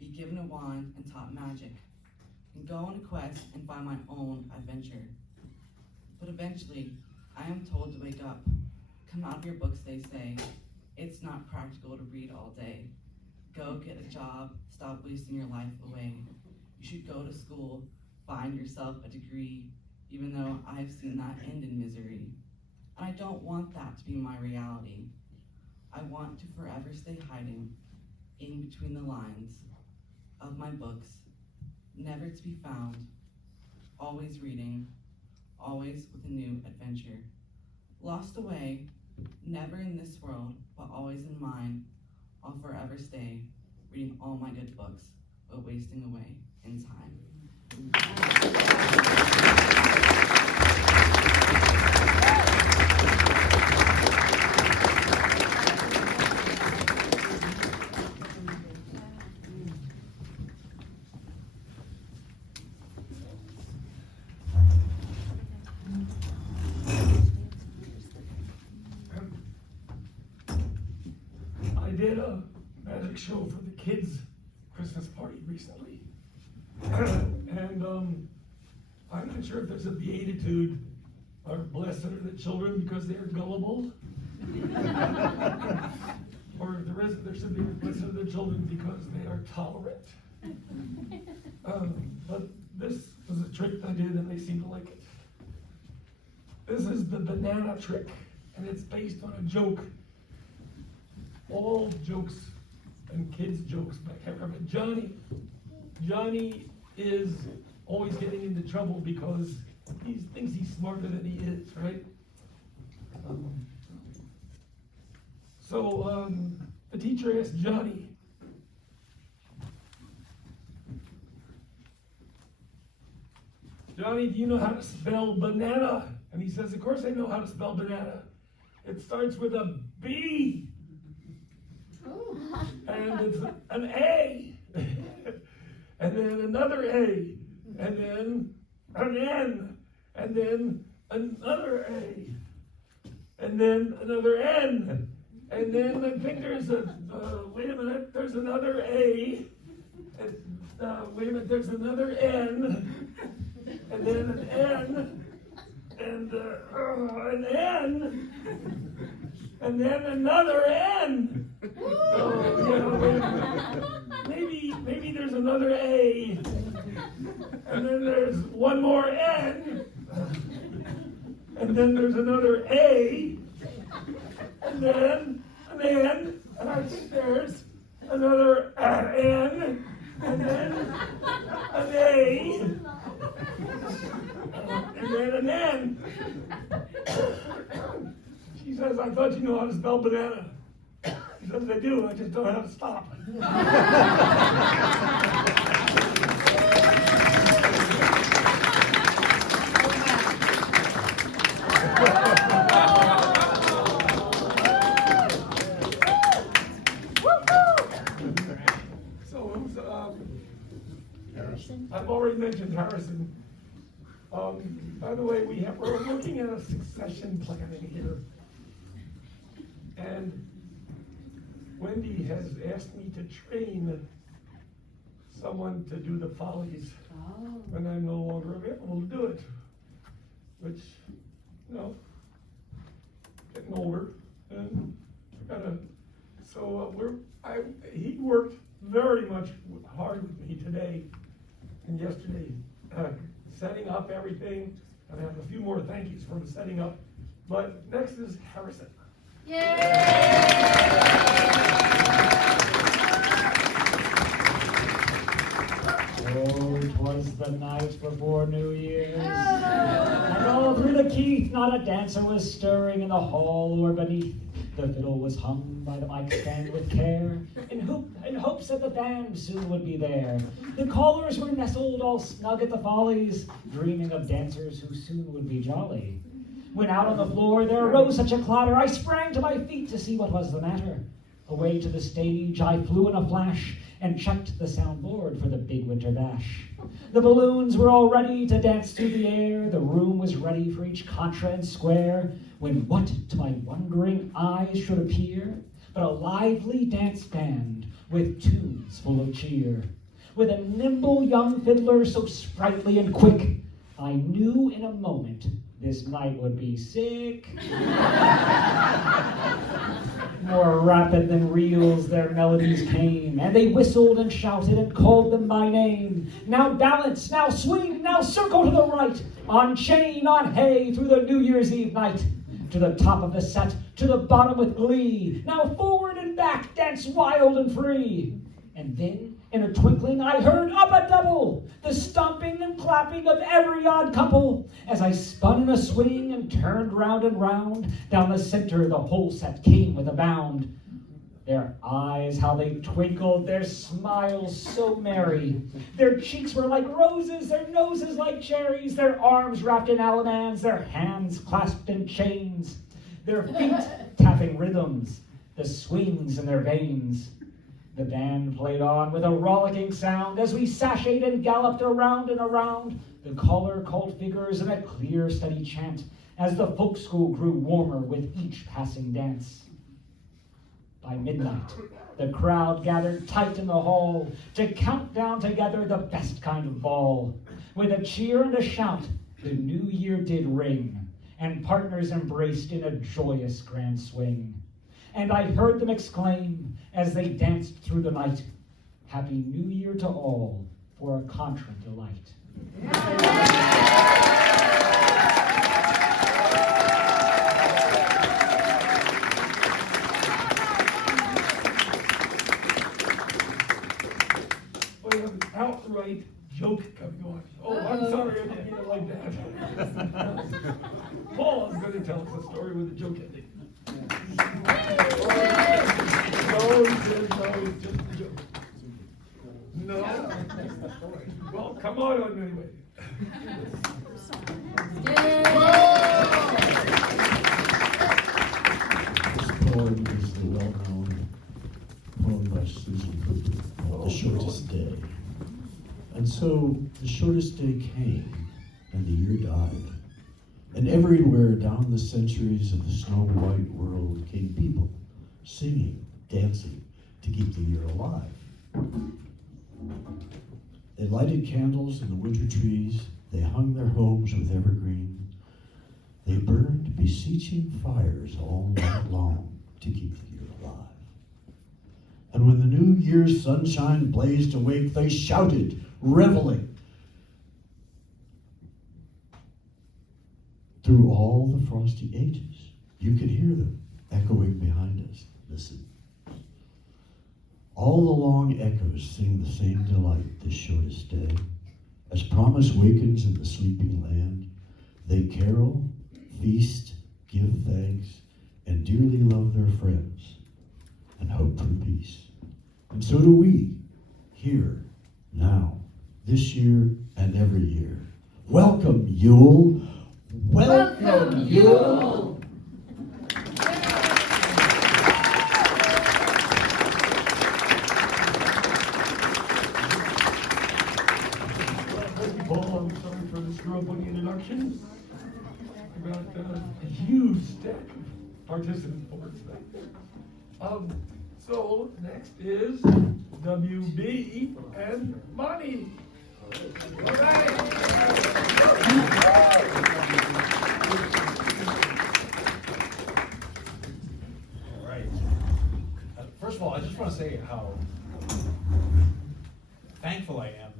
be given a wand and taught magic, and go on a quest and find my own adventure. But eventually, I am told to wake up. Come out of your books, they say. It's not practical to read all day. Go get a job, stop wasting your life away. You should go to school, find yourself a degree, even though I've seen that end in misery. And I don't want that to be my reality. I want to forever stay hiding in between the lines of my books, never to be found, always reading, always with a new adventure. Lost away, never in this world, but always in mine. I'll forever stay, reading all my good books, but wasting away in time. I did a magic show for the kids' Christmas party recently. And I'm not sure if there's a beatitude or blessed are the children because they are gullible. Or if there should be blessed are the children because they are tolerant. But this was a trick I did and they seem to like it. This is the banana trick, and it's based on a joke. All jokes and kids' jokes, but I can't remember. Johnny is always getting into trouble because he thinks he's smarter than he is, right? So the teacher asked Johnny, Johnny, do you know how to spell banana? And he says, of course I know how to spell banana. It starts with a B. And it's an A. And then another A. And then an N. And then another A. And then another N. And then I think there's wait a minute, there's another A. And, wait a minute, there's another N. And then an N. And an N. And then another N. Maybe there's another A. And then there's one more N. And then there's another A. And then an N. And I think there's another N. And then an A. And then an N. She says, I thought you knew how to spell banana. He says, I do, I just don't know how to stop. So it was, I've already mentioned Harrison. By the way, we're looking at a succession planning here. And Wendy has asked me to train someone to do the Follies when I'm no longer available to do it. Which, getting older, and He worked very much hard with me today and yesterday, setting up everything. And I have a few more thank yous for him setting up. But next is Harrison. Oh, 'twas the night before New Year's, and all through the keith not a dancer was stirring in the hall or beneath. The fiddle was hung by the mic stand with care, in hopes that the band soon would be there. The callers were nestled all snug at the Follies, dreaming of dancers who soon would be jolly. When out on the floor there arose such a clatter, I sprang to my feet to see what was the matter. Away to the stage I flew in a flash, and checked the soundboard for the big winter bash. The balloons were all ready to dance through the air, the room was ready for each contra and square, when what to my wondering eyes should appear but a lively dance band with tunes full of cheer. With a nimble young fiddler so sprightly and quick, I knew in a moment this night would be sick. More rapid than reels their melodies came, and they whistled and shouted and called them by name. Now balance, now swing, now circle to the right, on chain, on hay, through the New Year's Eve night. To the top of the set, to the bottom with glee, now forward and back, dance wild and free. And then, in a twinkling, I heard up a double, the stomping and clapping of every odd couple. As I spun in a swing and turned round and round, down the center the whole set came with a bound. Their eyes, how they twinkled, their smiles so merry. Their cheeks were like roses, their noses like cherries, their arms wrapped in alamans, their hands clasped in chains, their feet tapping rhythms, the swings in their veins. The band played on with a rollicking sound as we sashayed and galloped around and around. The caller called figures in a clear, steady chant as the folk school grew warmer with each passing dance. By midnight, the crowd gathered tight in the hall to count down together the best kind of ball. With a cheer and a shout, the new year did ring, and partners embraced in a joyous grand swing. And I heard them exclaim as they danced through the night, Happy New Year to all for a contra delight. We have an outright joke coming on. Oh, I'm sorry, I didn't mean it like that. Paul is going to tell us a story with a joke ending. No, he says no, it's just a joke. No? Well, come on anyway. This poem is the well-known poem by Susan Cooper called The Shortest Day. And so the shortest day came, and the year died. And everywhere down the centuries of the snow-white world came people, singing, dancing, to keep the year alive. They lighted candles in the winter trees, they hung their homes with evergreen, they burned beseeching fires all night long to keep the year alive. And when the New Year's sunshine blazed awake, they shouted, reveling, through all the frosty ages. You could hear them echoing behind us. Listen. All the long echoes sing the same delight this shortest day. As promise wakens in the sleeping land, they carol, feast, give thanks, and dearly love their friends, and hope for peace. And so do we, here, now, this year and every year. Welcome, Yule. Welcome, Yule. Paul, I'm sorry for the screw-up on the introduction. About a huge stack of participant boards back there. So next is WB and Monty. All right. All right. First of all, I just want to say how thankful I am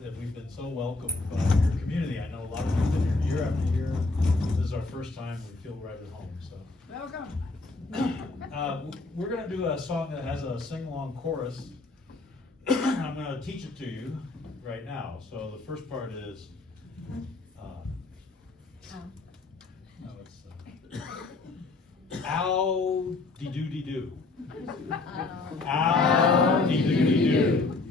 that we've been so welcomed by your community. I know a lot of you have been here year after year. This is our first time. We feel right at home. So Welcome. we're going to do a song that has a sing-along chorus. I'm going to teach it to you right now. So the first part is. No, it's ow de doo de doo. Ow de doo de doo.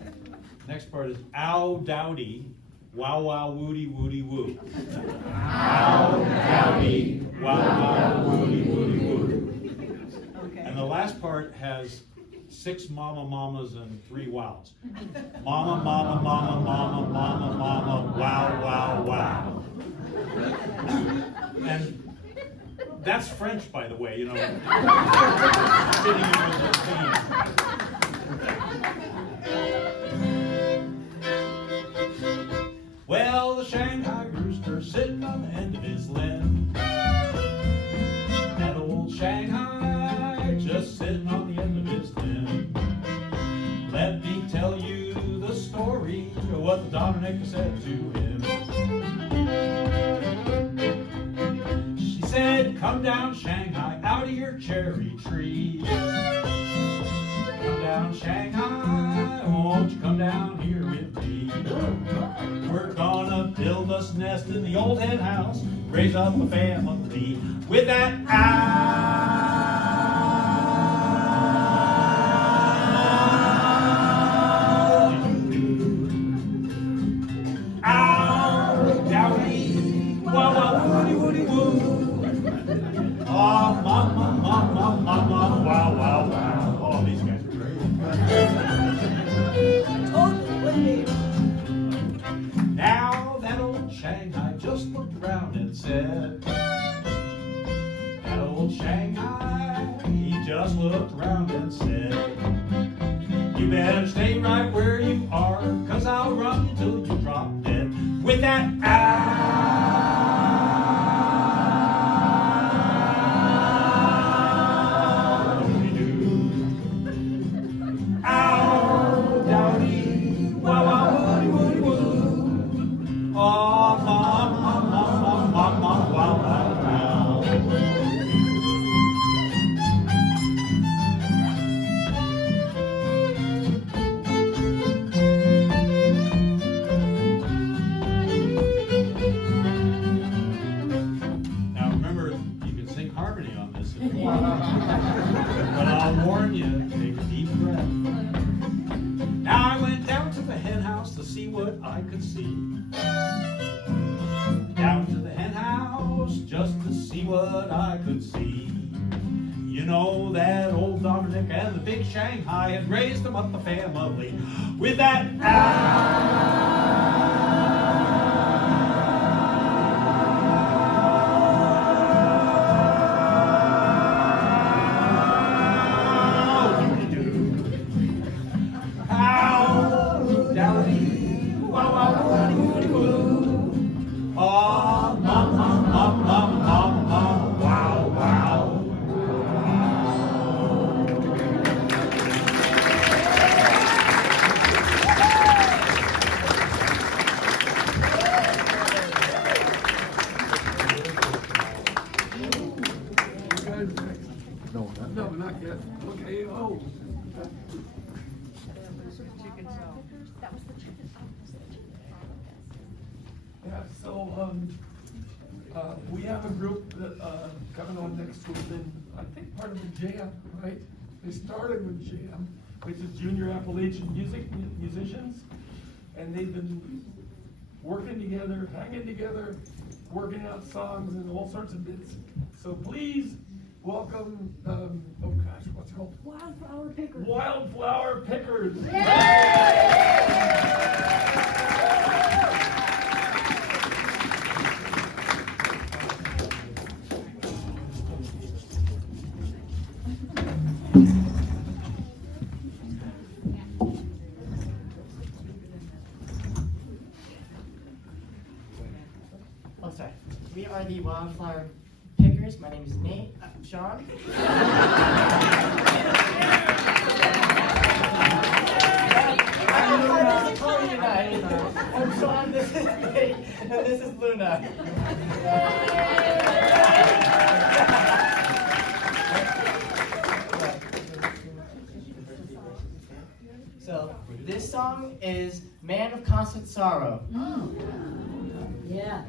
Next part is ow dowdy, wow wow woody woody woo. Ow dowdy, wow wow woody woody woo. And the last part has 6 mama mamas and 3 wows. Mama mama mama mama mama mama wow wow wow. And that's French, by the way, you know. Fitting in with the theme. Well, the Shanghai rooster sitting on the end of his limb. That old Shanghai just sitting on the end of his limb. Let me tell you the story of what the Dominic said to him. She said, come down, Shanghai, out of your cherry tree. Come down, Shanghai, won't you come down here with me? We're gonna build us a nest in the old hen house, raise up a family with that ow dowdy, wow wow woody woody woo. Oh mama mama mama wow wow wow. Oh, these guys are great. Now that old Shanghai just looked around and said, that old Shanghai, he just looked around and said, you better stay right where you are, 'cause I'll run you till you drop dead with that ow dowdy, wow wow woody woody woo. Oh mama mama mama wow wow wow. Now remember, you can sing harmony on this if you want. But I'll warn you, take a deep breath. Now I went down to the hen house to see what I could see. Down to the hen house just to see what I could see. You know that old Dominic and the big Shanghai had raised them up a family with that ow dowdy, wow wow woody woody woo. Oh mama mama mama wow wow. No, not yet. Okay, oh. Yeah, so, we have a group that, coming on next week, and I think part of the jam, right? They started with jam, which is Junior Appalachian musicians, and they've been working together, hanging together, working out songs and all sorts of bits. So please welcome, oh gosh, what's it called? Wildflower Pickers. Wildflower Pickers. Oh, sorry. We are the Wildflower Pickers. My name is Nate. Sean. this is Luna. So, this song is Man of Constant Sorrow. Yeah.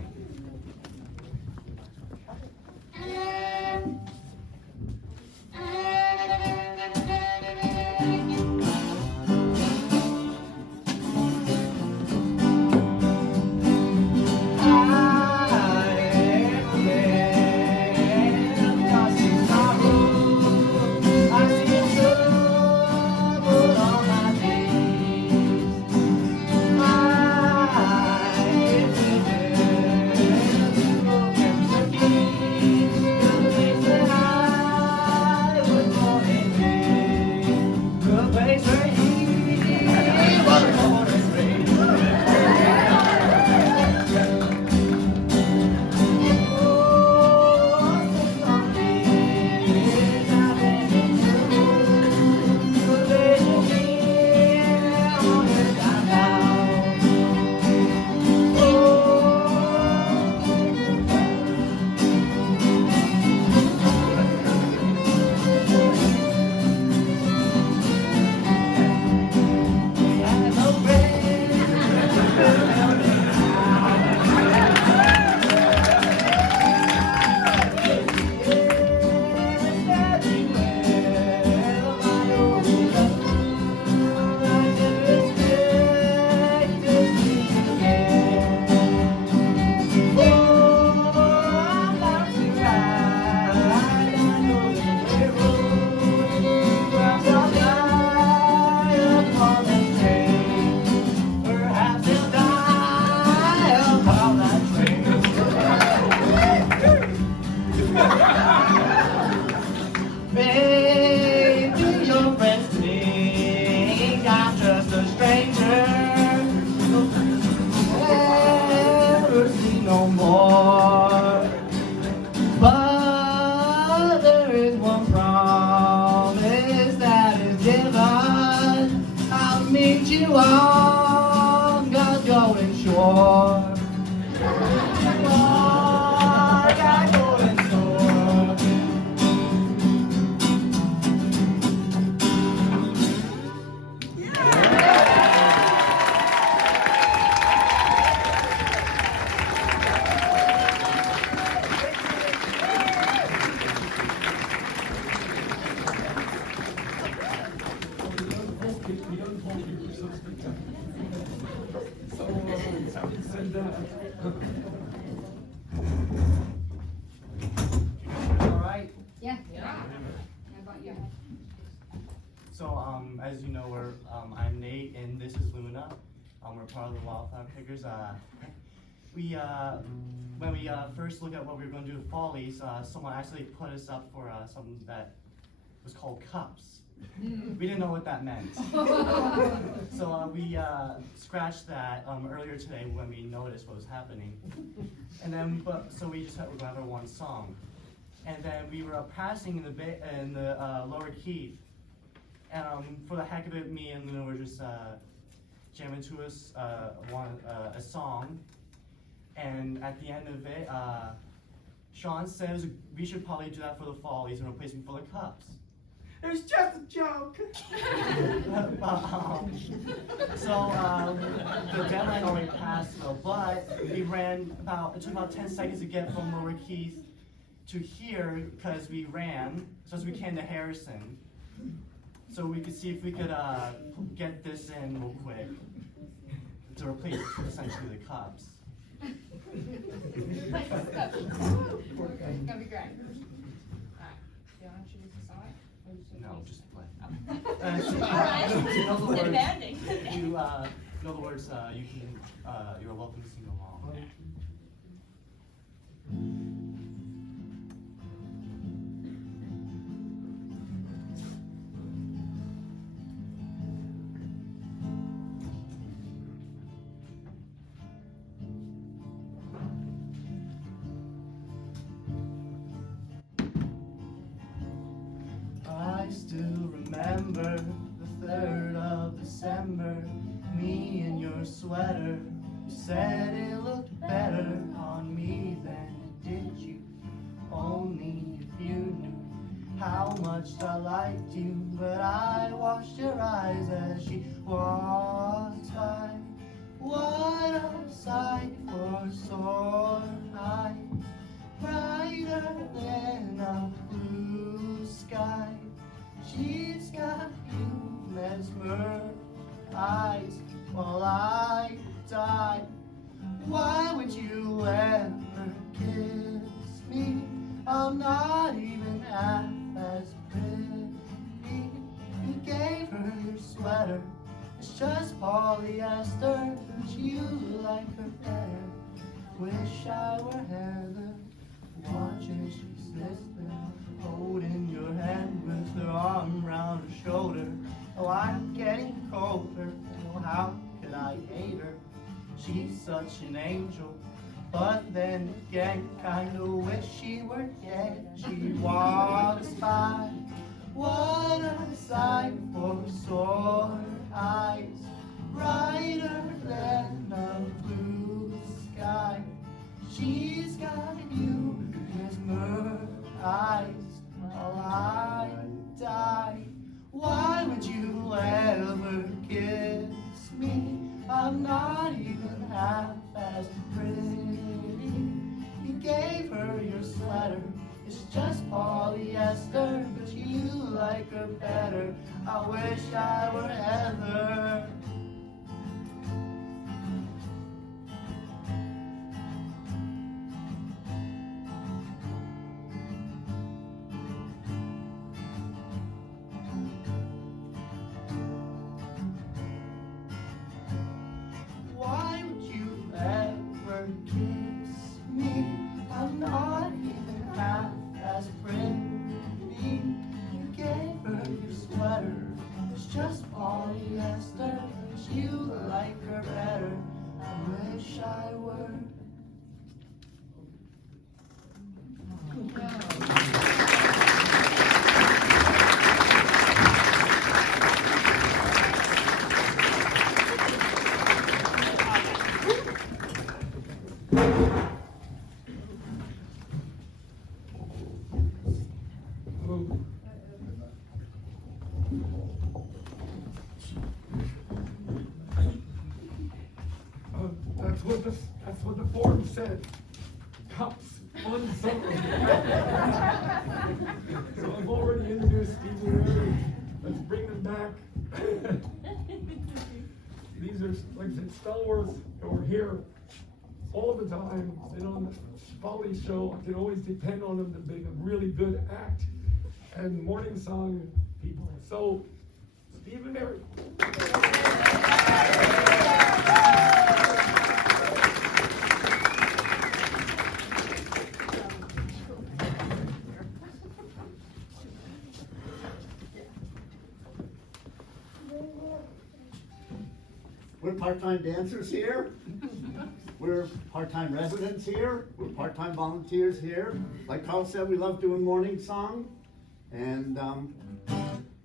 Alright. Yeah. How about you? So, as you know, I'm Nate and this is Luna. We're part of the Wildflower Pickers. When we first looked at what we were going to do with Follies, someone actually put us up for something that was called cups. We didn't know what that meant. So we scratched that earlier today when we noticed what was happening. And then, so we just had to have our one song. And then we were practicing in the lower key. And for the heck of it, me and Luna were just jamming to us a song. And at the end of it, Sean says we should probably do that for the Follies and replace them for the cups. It was just a joke. So the deadline already passed though, but we ran it took about 10 seconds to get from Lower Keith to here because we ran so as we can to Harrison. So we could see if we could get this in real quick to replace essentially the cups. It's gonna be great. Alright, do you want to introduce the song? No, just play. Alright. You know the words. Demanding. If you know the words, you're welcome to sing along. I still remember the 3rd of December, me in your sweater, You said it looked better on me than it did you. Only if you knew how much I liked you. But I watched your eyes as she walked by. What a sight for sore eyes, brighter than a blue sky. She's got you mesmerized while I die. Why would you ever kiss me? I'm not even half as pretty. You gave her your sweater, it's just polyester, but you like her better. Wish I were Heather, watching she's listening, holding your hand with her arm around her shoulder. Oh, I'm getting colder, oh, how could I hate her? She's such an angel, but then again, kinda wish she were dead. She walks by, what a sight for sore eyes, brighter than a blue sky. She's got you mesmerized while I die. Why would you ever kiss me? I'm not even half as pretty. You gave her your sweater, it's just polyester, but you like her better. I wish I were Heather. Why would you ever kiss me? I'm not even half as pretty. You gave her your sweater, it's just polyester, but you like her better. I wish I were. That's what the form said. Cups unsung. So I've already introduced Stevie Ray. Let's bring them back. These are, like I said, stalwarts who are here all the time. And on the Follies show, I can always depend on them to be a really good act and morning song people. So, Steve and Mary. We're part-time dancers here. We're part-time residents here. We're part-time volunteers here. Like Carl said, we love doing morning song. And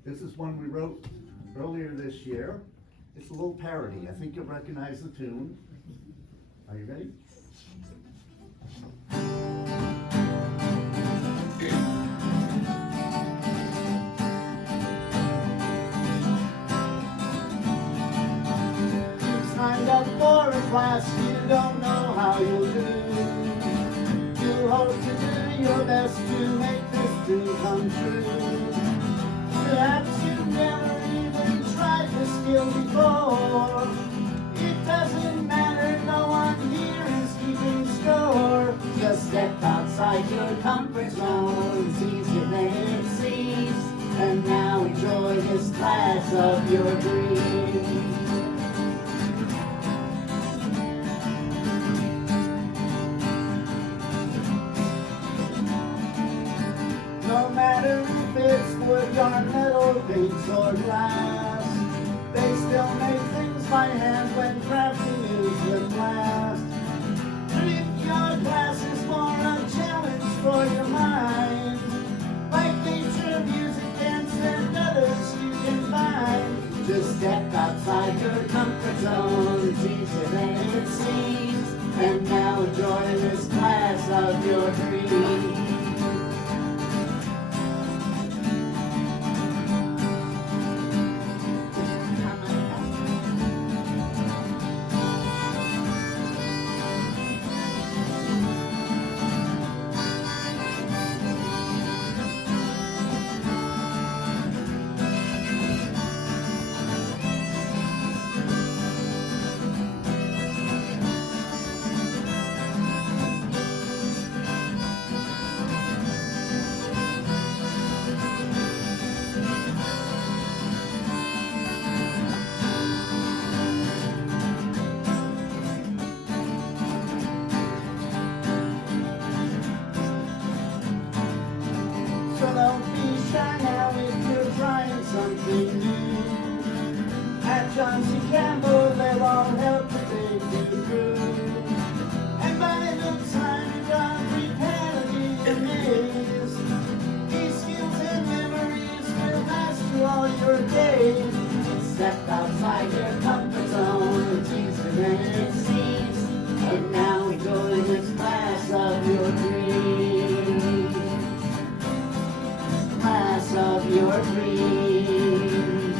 this is one we wrote earlier this year. It's a little parody. I think you'll recognize the tune. Are you ready? Signed up for a class you don't know how you'll do. You hope to do your best to make this dream come true. Perhaps you've never even tried this skill before. It doesn't matter, no one here is keeping score. Just step outside your comfort zone, it's easier than it seems. And now enjoy this class of your dreams. No matter if it's wood, yarn, metal, paints, or glass, they still make things by hand when crafting is the last. If your class is more a challenge for your mind, like nature, music, dance, and others you can find, just step out outside your comfort zone. It's easier than it seems. And now enjoy this class of your dreams. So don't be shy now if you're trying something new. At John C. Campbell, they'll all help to take you through. And by the time you're done, prepare to be amazed. These skills and memories will last you all your days. Step outside your comfort zone, it's easier than it seems. And now enjoy this class of your dreams. Class of your dreams.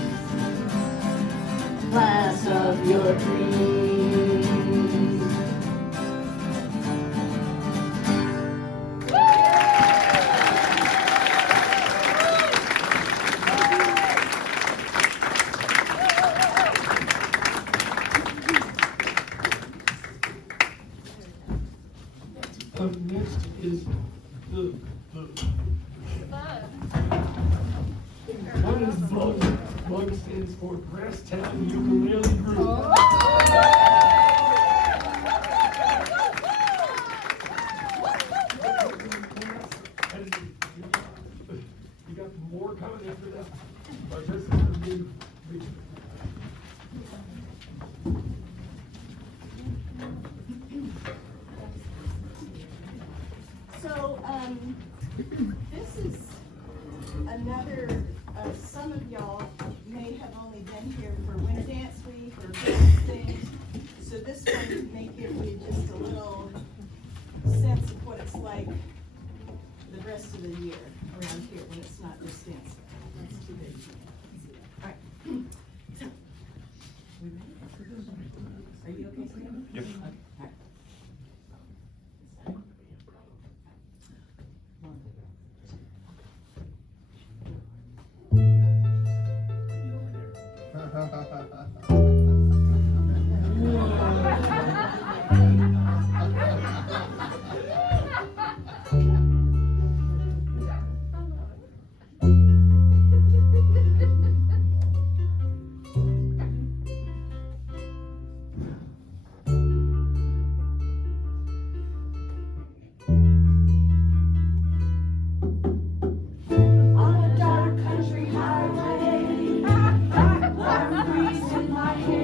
Class of your dreams. Next is the what is B.U.G? B.U.G stands for Brasstown Ukulele Group. You got more coming after that? Or this is the new region? So, this is another, some of y'all may have only been here for Winter Dance Week or various things. So this one may give you just a little sense of what it's like the rest of the year around here when it's not just dance. That's too big. All right. So, we ready? Are you okay, Sam? Yep. Okay. All right. On a dark country highway, warm breeze in my hair.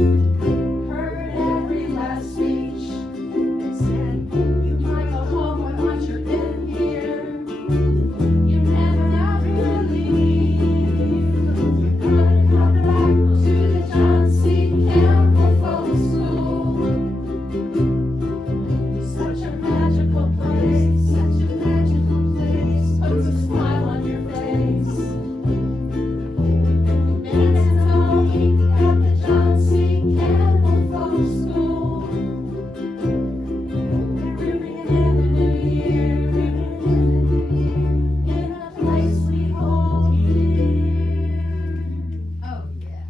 Heard every last speech. They said, you might go home, but once you're in here, you never ever leave. You're gonna come back to the John C. Campbell Folk School. Such a magical place, such a magical place, puts a smile on your face. We've been dancing all week at the John C. Campbell Folk School. We're bringing in the new year, we're bringing in the new year, in a place we hold dear. Oh yeah.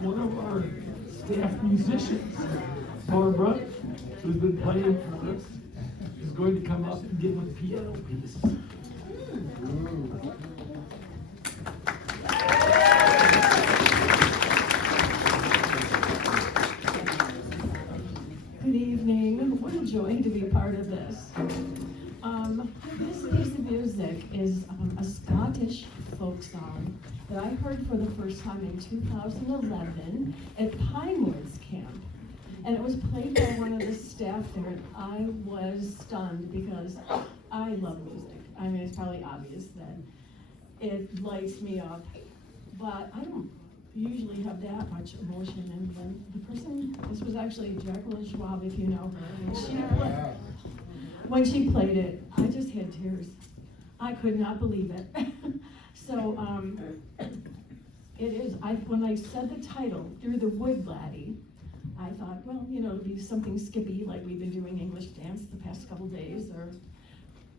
One of our staff musicians, Barbara, who's been playing for us, is going to come up and give a piano piece. Good evening. What a joy to be a part of this. This piece of music is a Scottish folk song that I heard for the first time in 2011 at Pinewoods Camp. And it was played by one of the staff there, and I was stunned because I love music. I mean, it's probably obvious that it lights me up, but I don't usually have that much emotion. And when the person, this was actually Jacqueline Schwab, if you know, when she played it, I just had tears. I could not believe it. So it is, when I said the title, Through the Wood Laddie, I thought, well, you know, it'll be something skippy like we've been doing English dance the past couple days,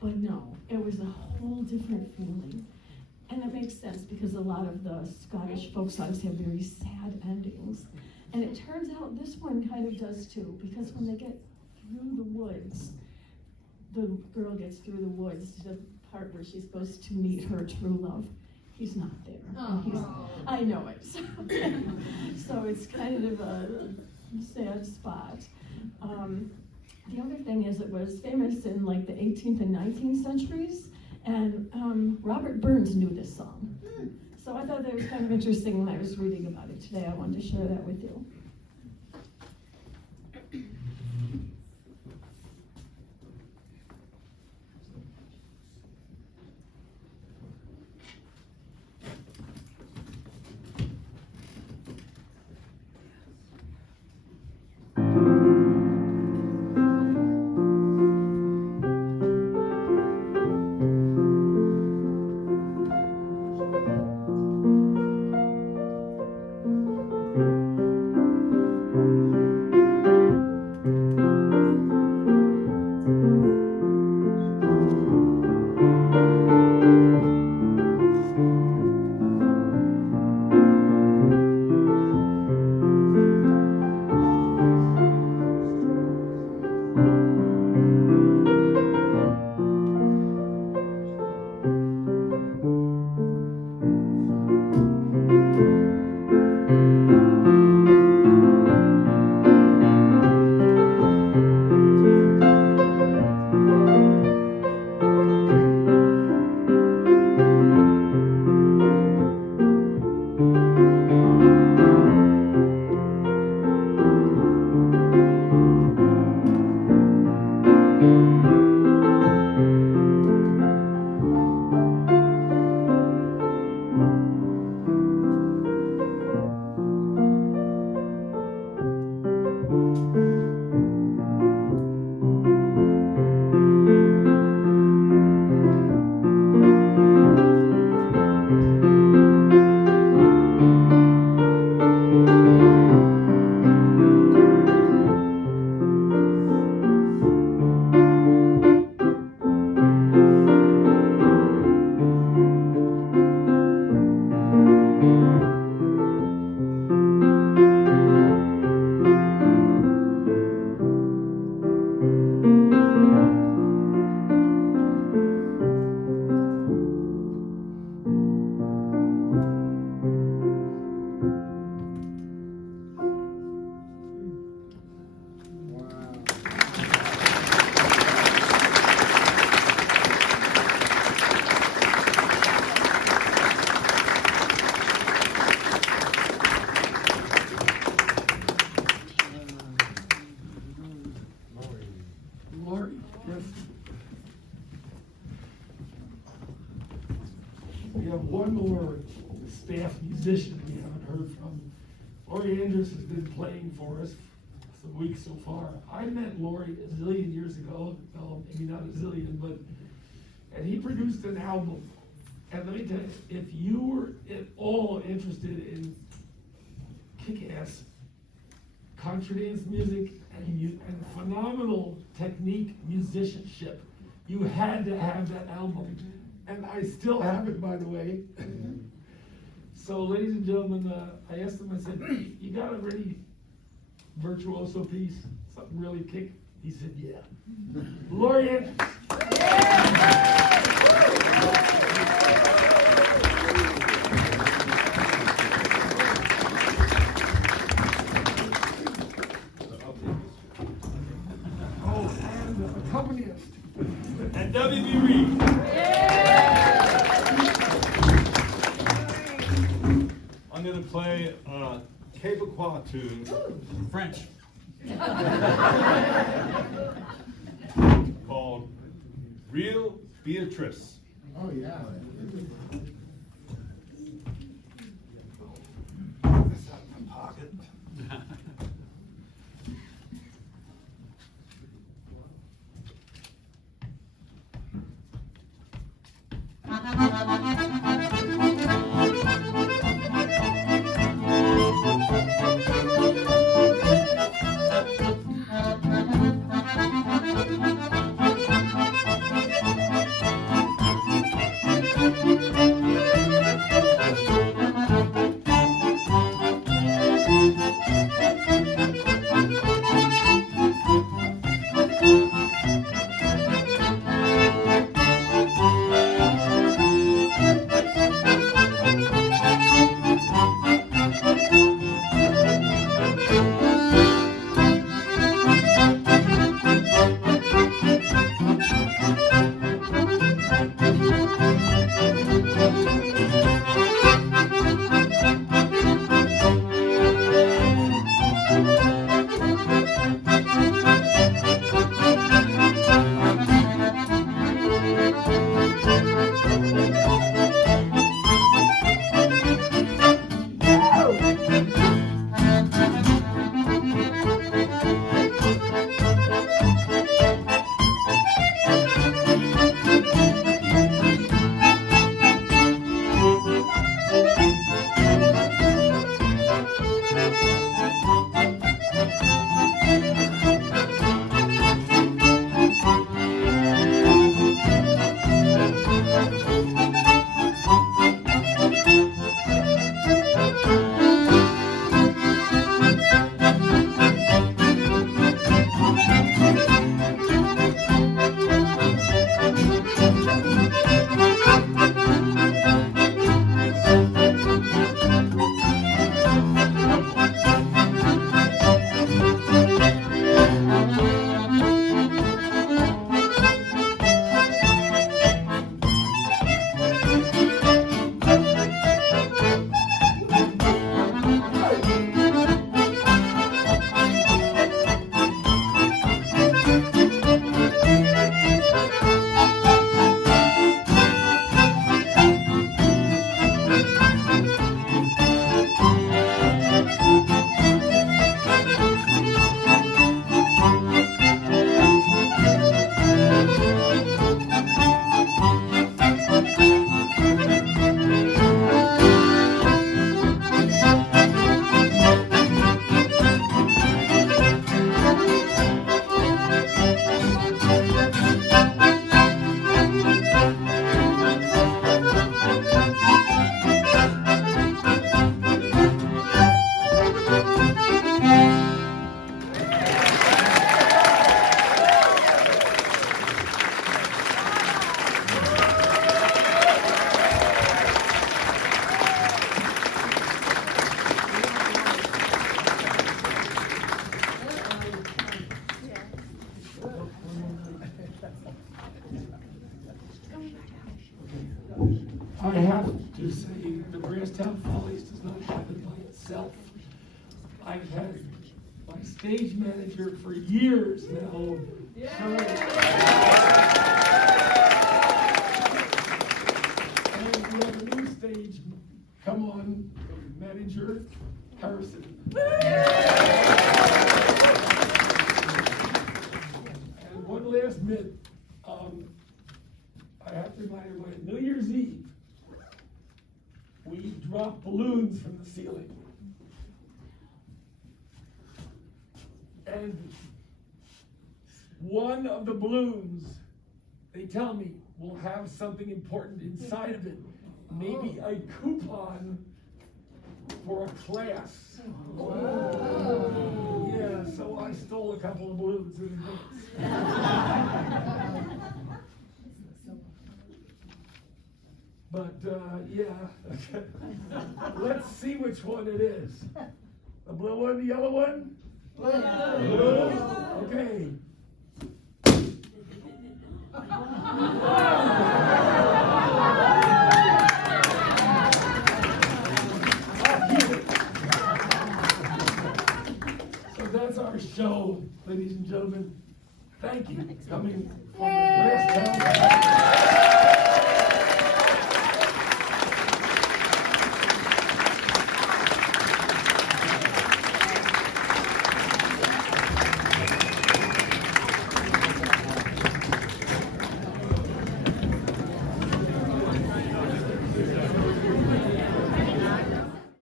but no, it was a whole different feeling. And it makes sense because a lot of the Scottish folk songs have very sad endings. And it turns out this one kind of does too, because when they get through the woods, the girl gets through the woods to the part where she's supposed to meet her true love. He's not there. I know it. So it's kind of a sad spot. The other thing is it was famous in like the 18th and 19th centuries, and Robert Burns knew this song. So I thought that was kind of interesting when I was reading about it today. I wanted to share that with you. Chris. We have one more staff musician we haven't heard from. Lori Andrews has been playing for us some weeks so far. I met Lori a zillion years ago, well, maybe not a zillion, but, and he produced an album. And let me tell you, if you were at all interested in kick-ass country dance music and phenomenal technique musicianship, you had to have that album. And I still have it, by the way. So, ladies and gentlemen, I asked him, I said, you got a really virtuoso piece? Something really kick? He said, yeah. Lori Andrews. Oh, and accompanist. And W.B. Reed. I'm going to play a Quebecois tune, French, called Real Beatrice. Oh, yeah. That's out of my pocket. I have to say, the Brasstown Follies does not happen by itself. I've had my stage manager for years now And we have a new stage. Come on, manager Harrison. And one last myth. I have to remind everyone, New Year's Eve, we drop balloons from the ceiling. And one of the balloons, they tell me, will have something important inside of it. Maybe a coupon for a class. Yeah, so I stole a couple of balloons in advance. But, yeah, let's see which one it is. The blue one, the yellow one? Blue. Okay. So that's our show, ladies and gentlemen. Thank you for coming from the Brasstown.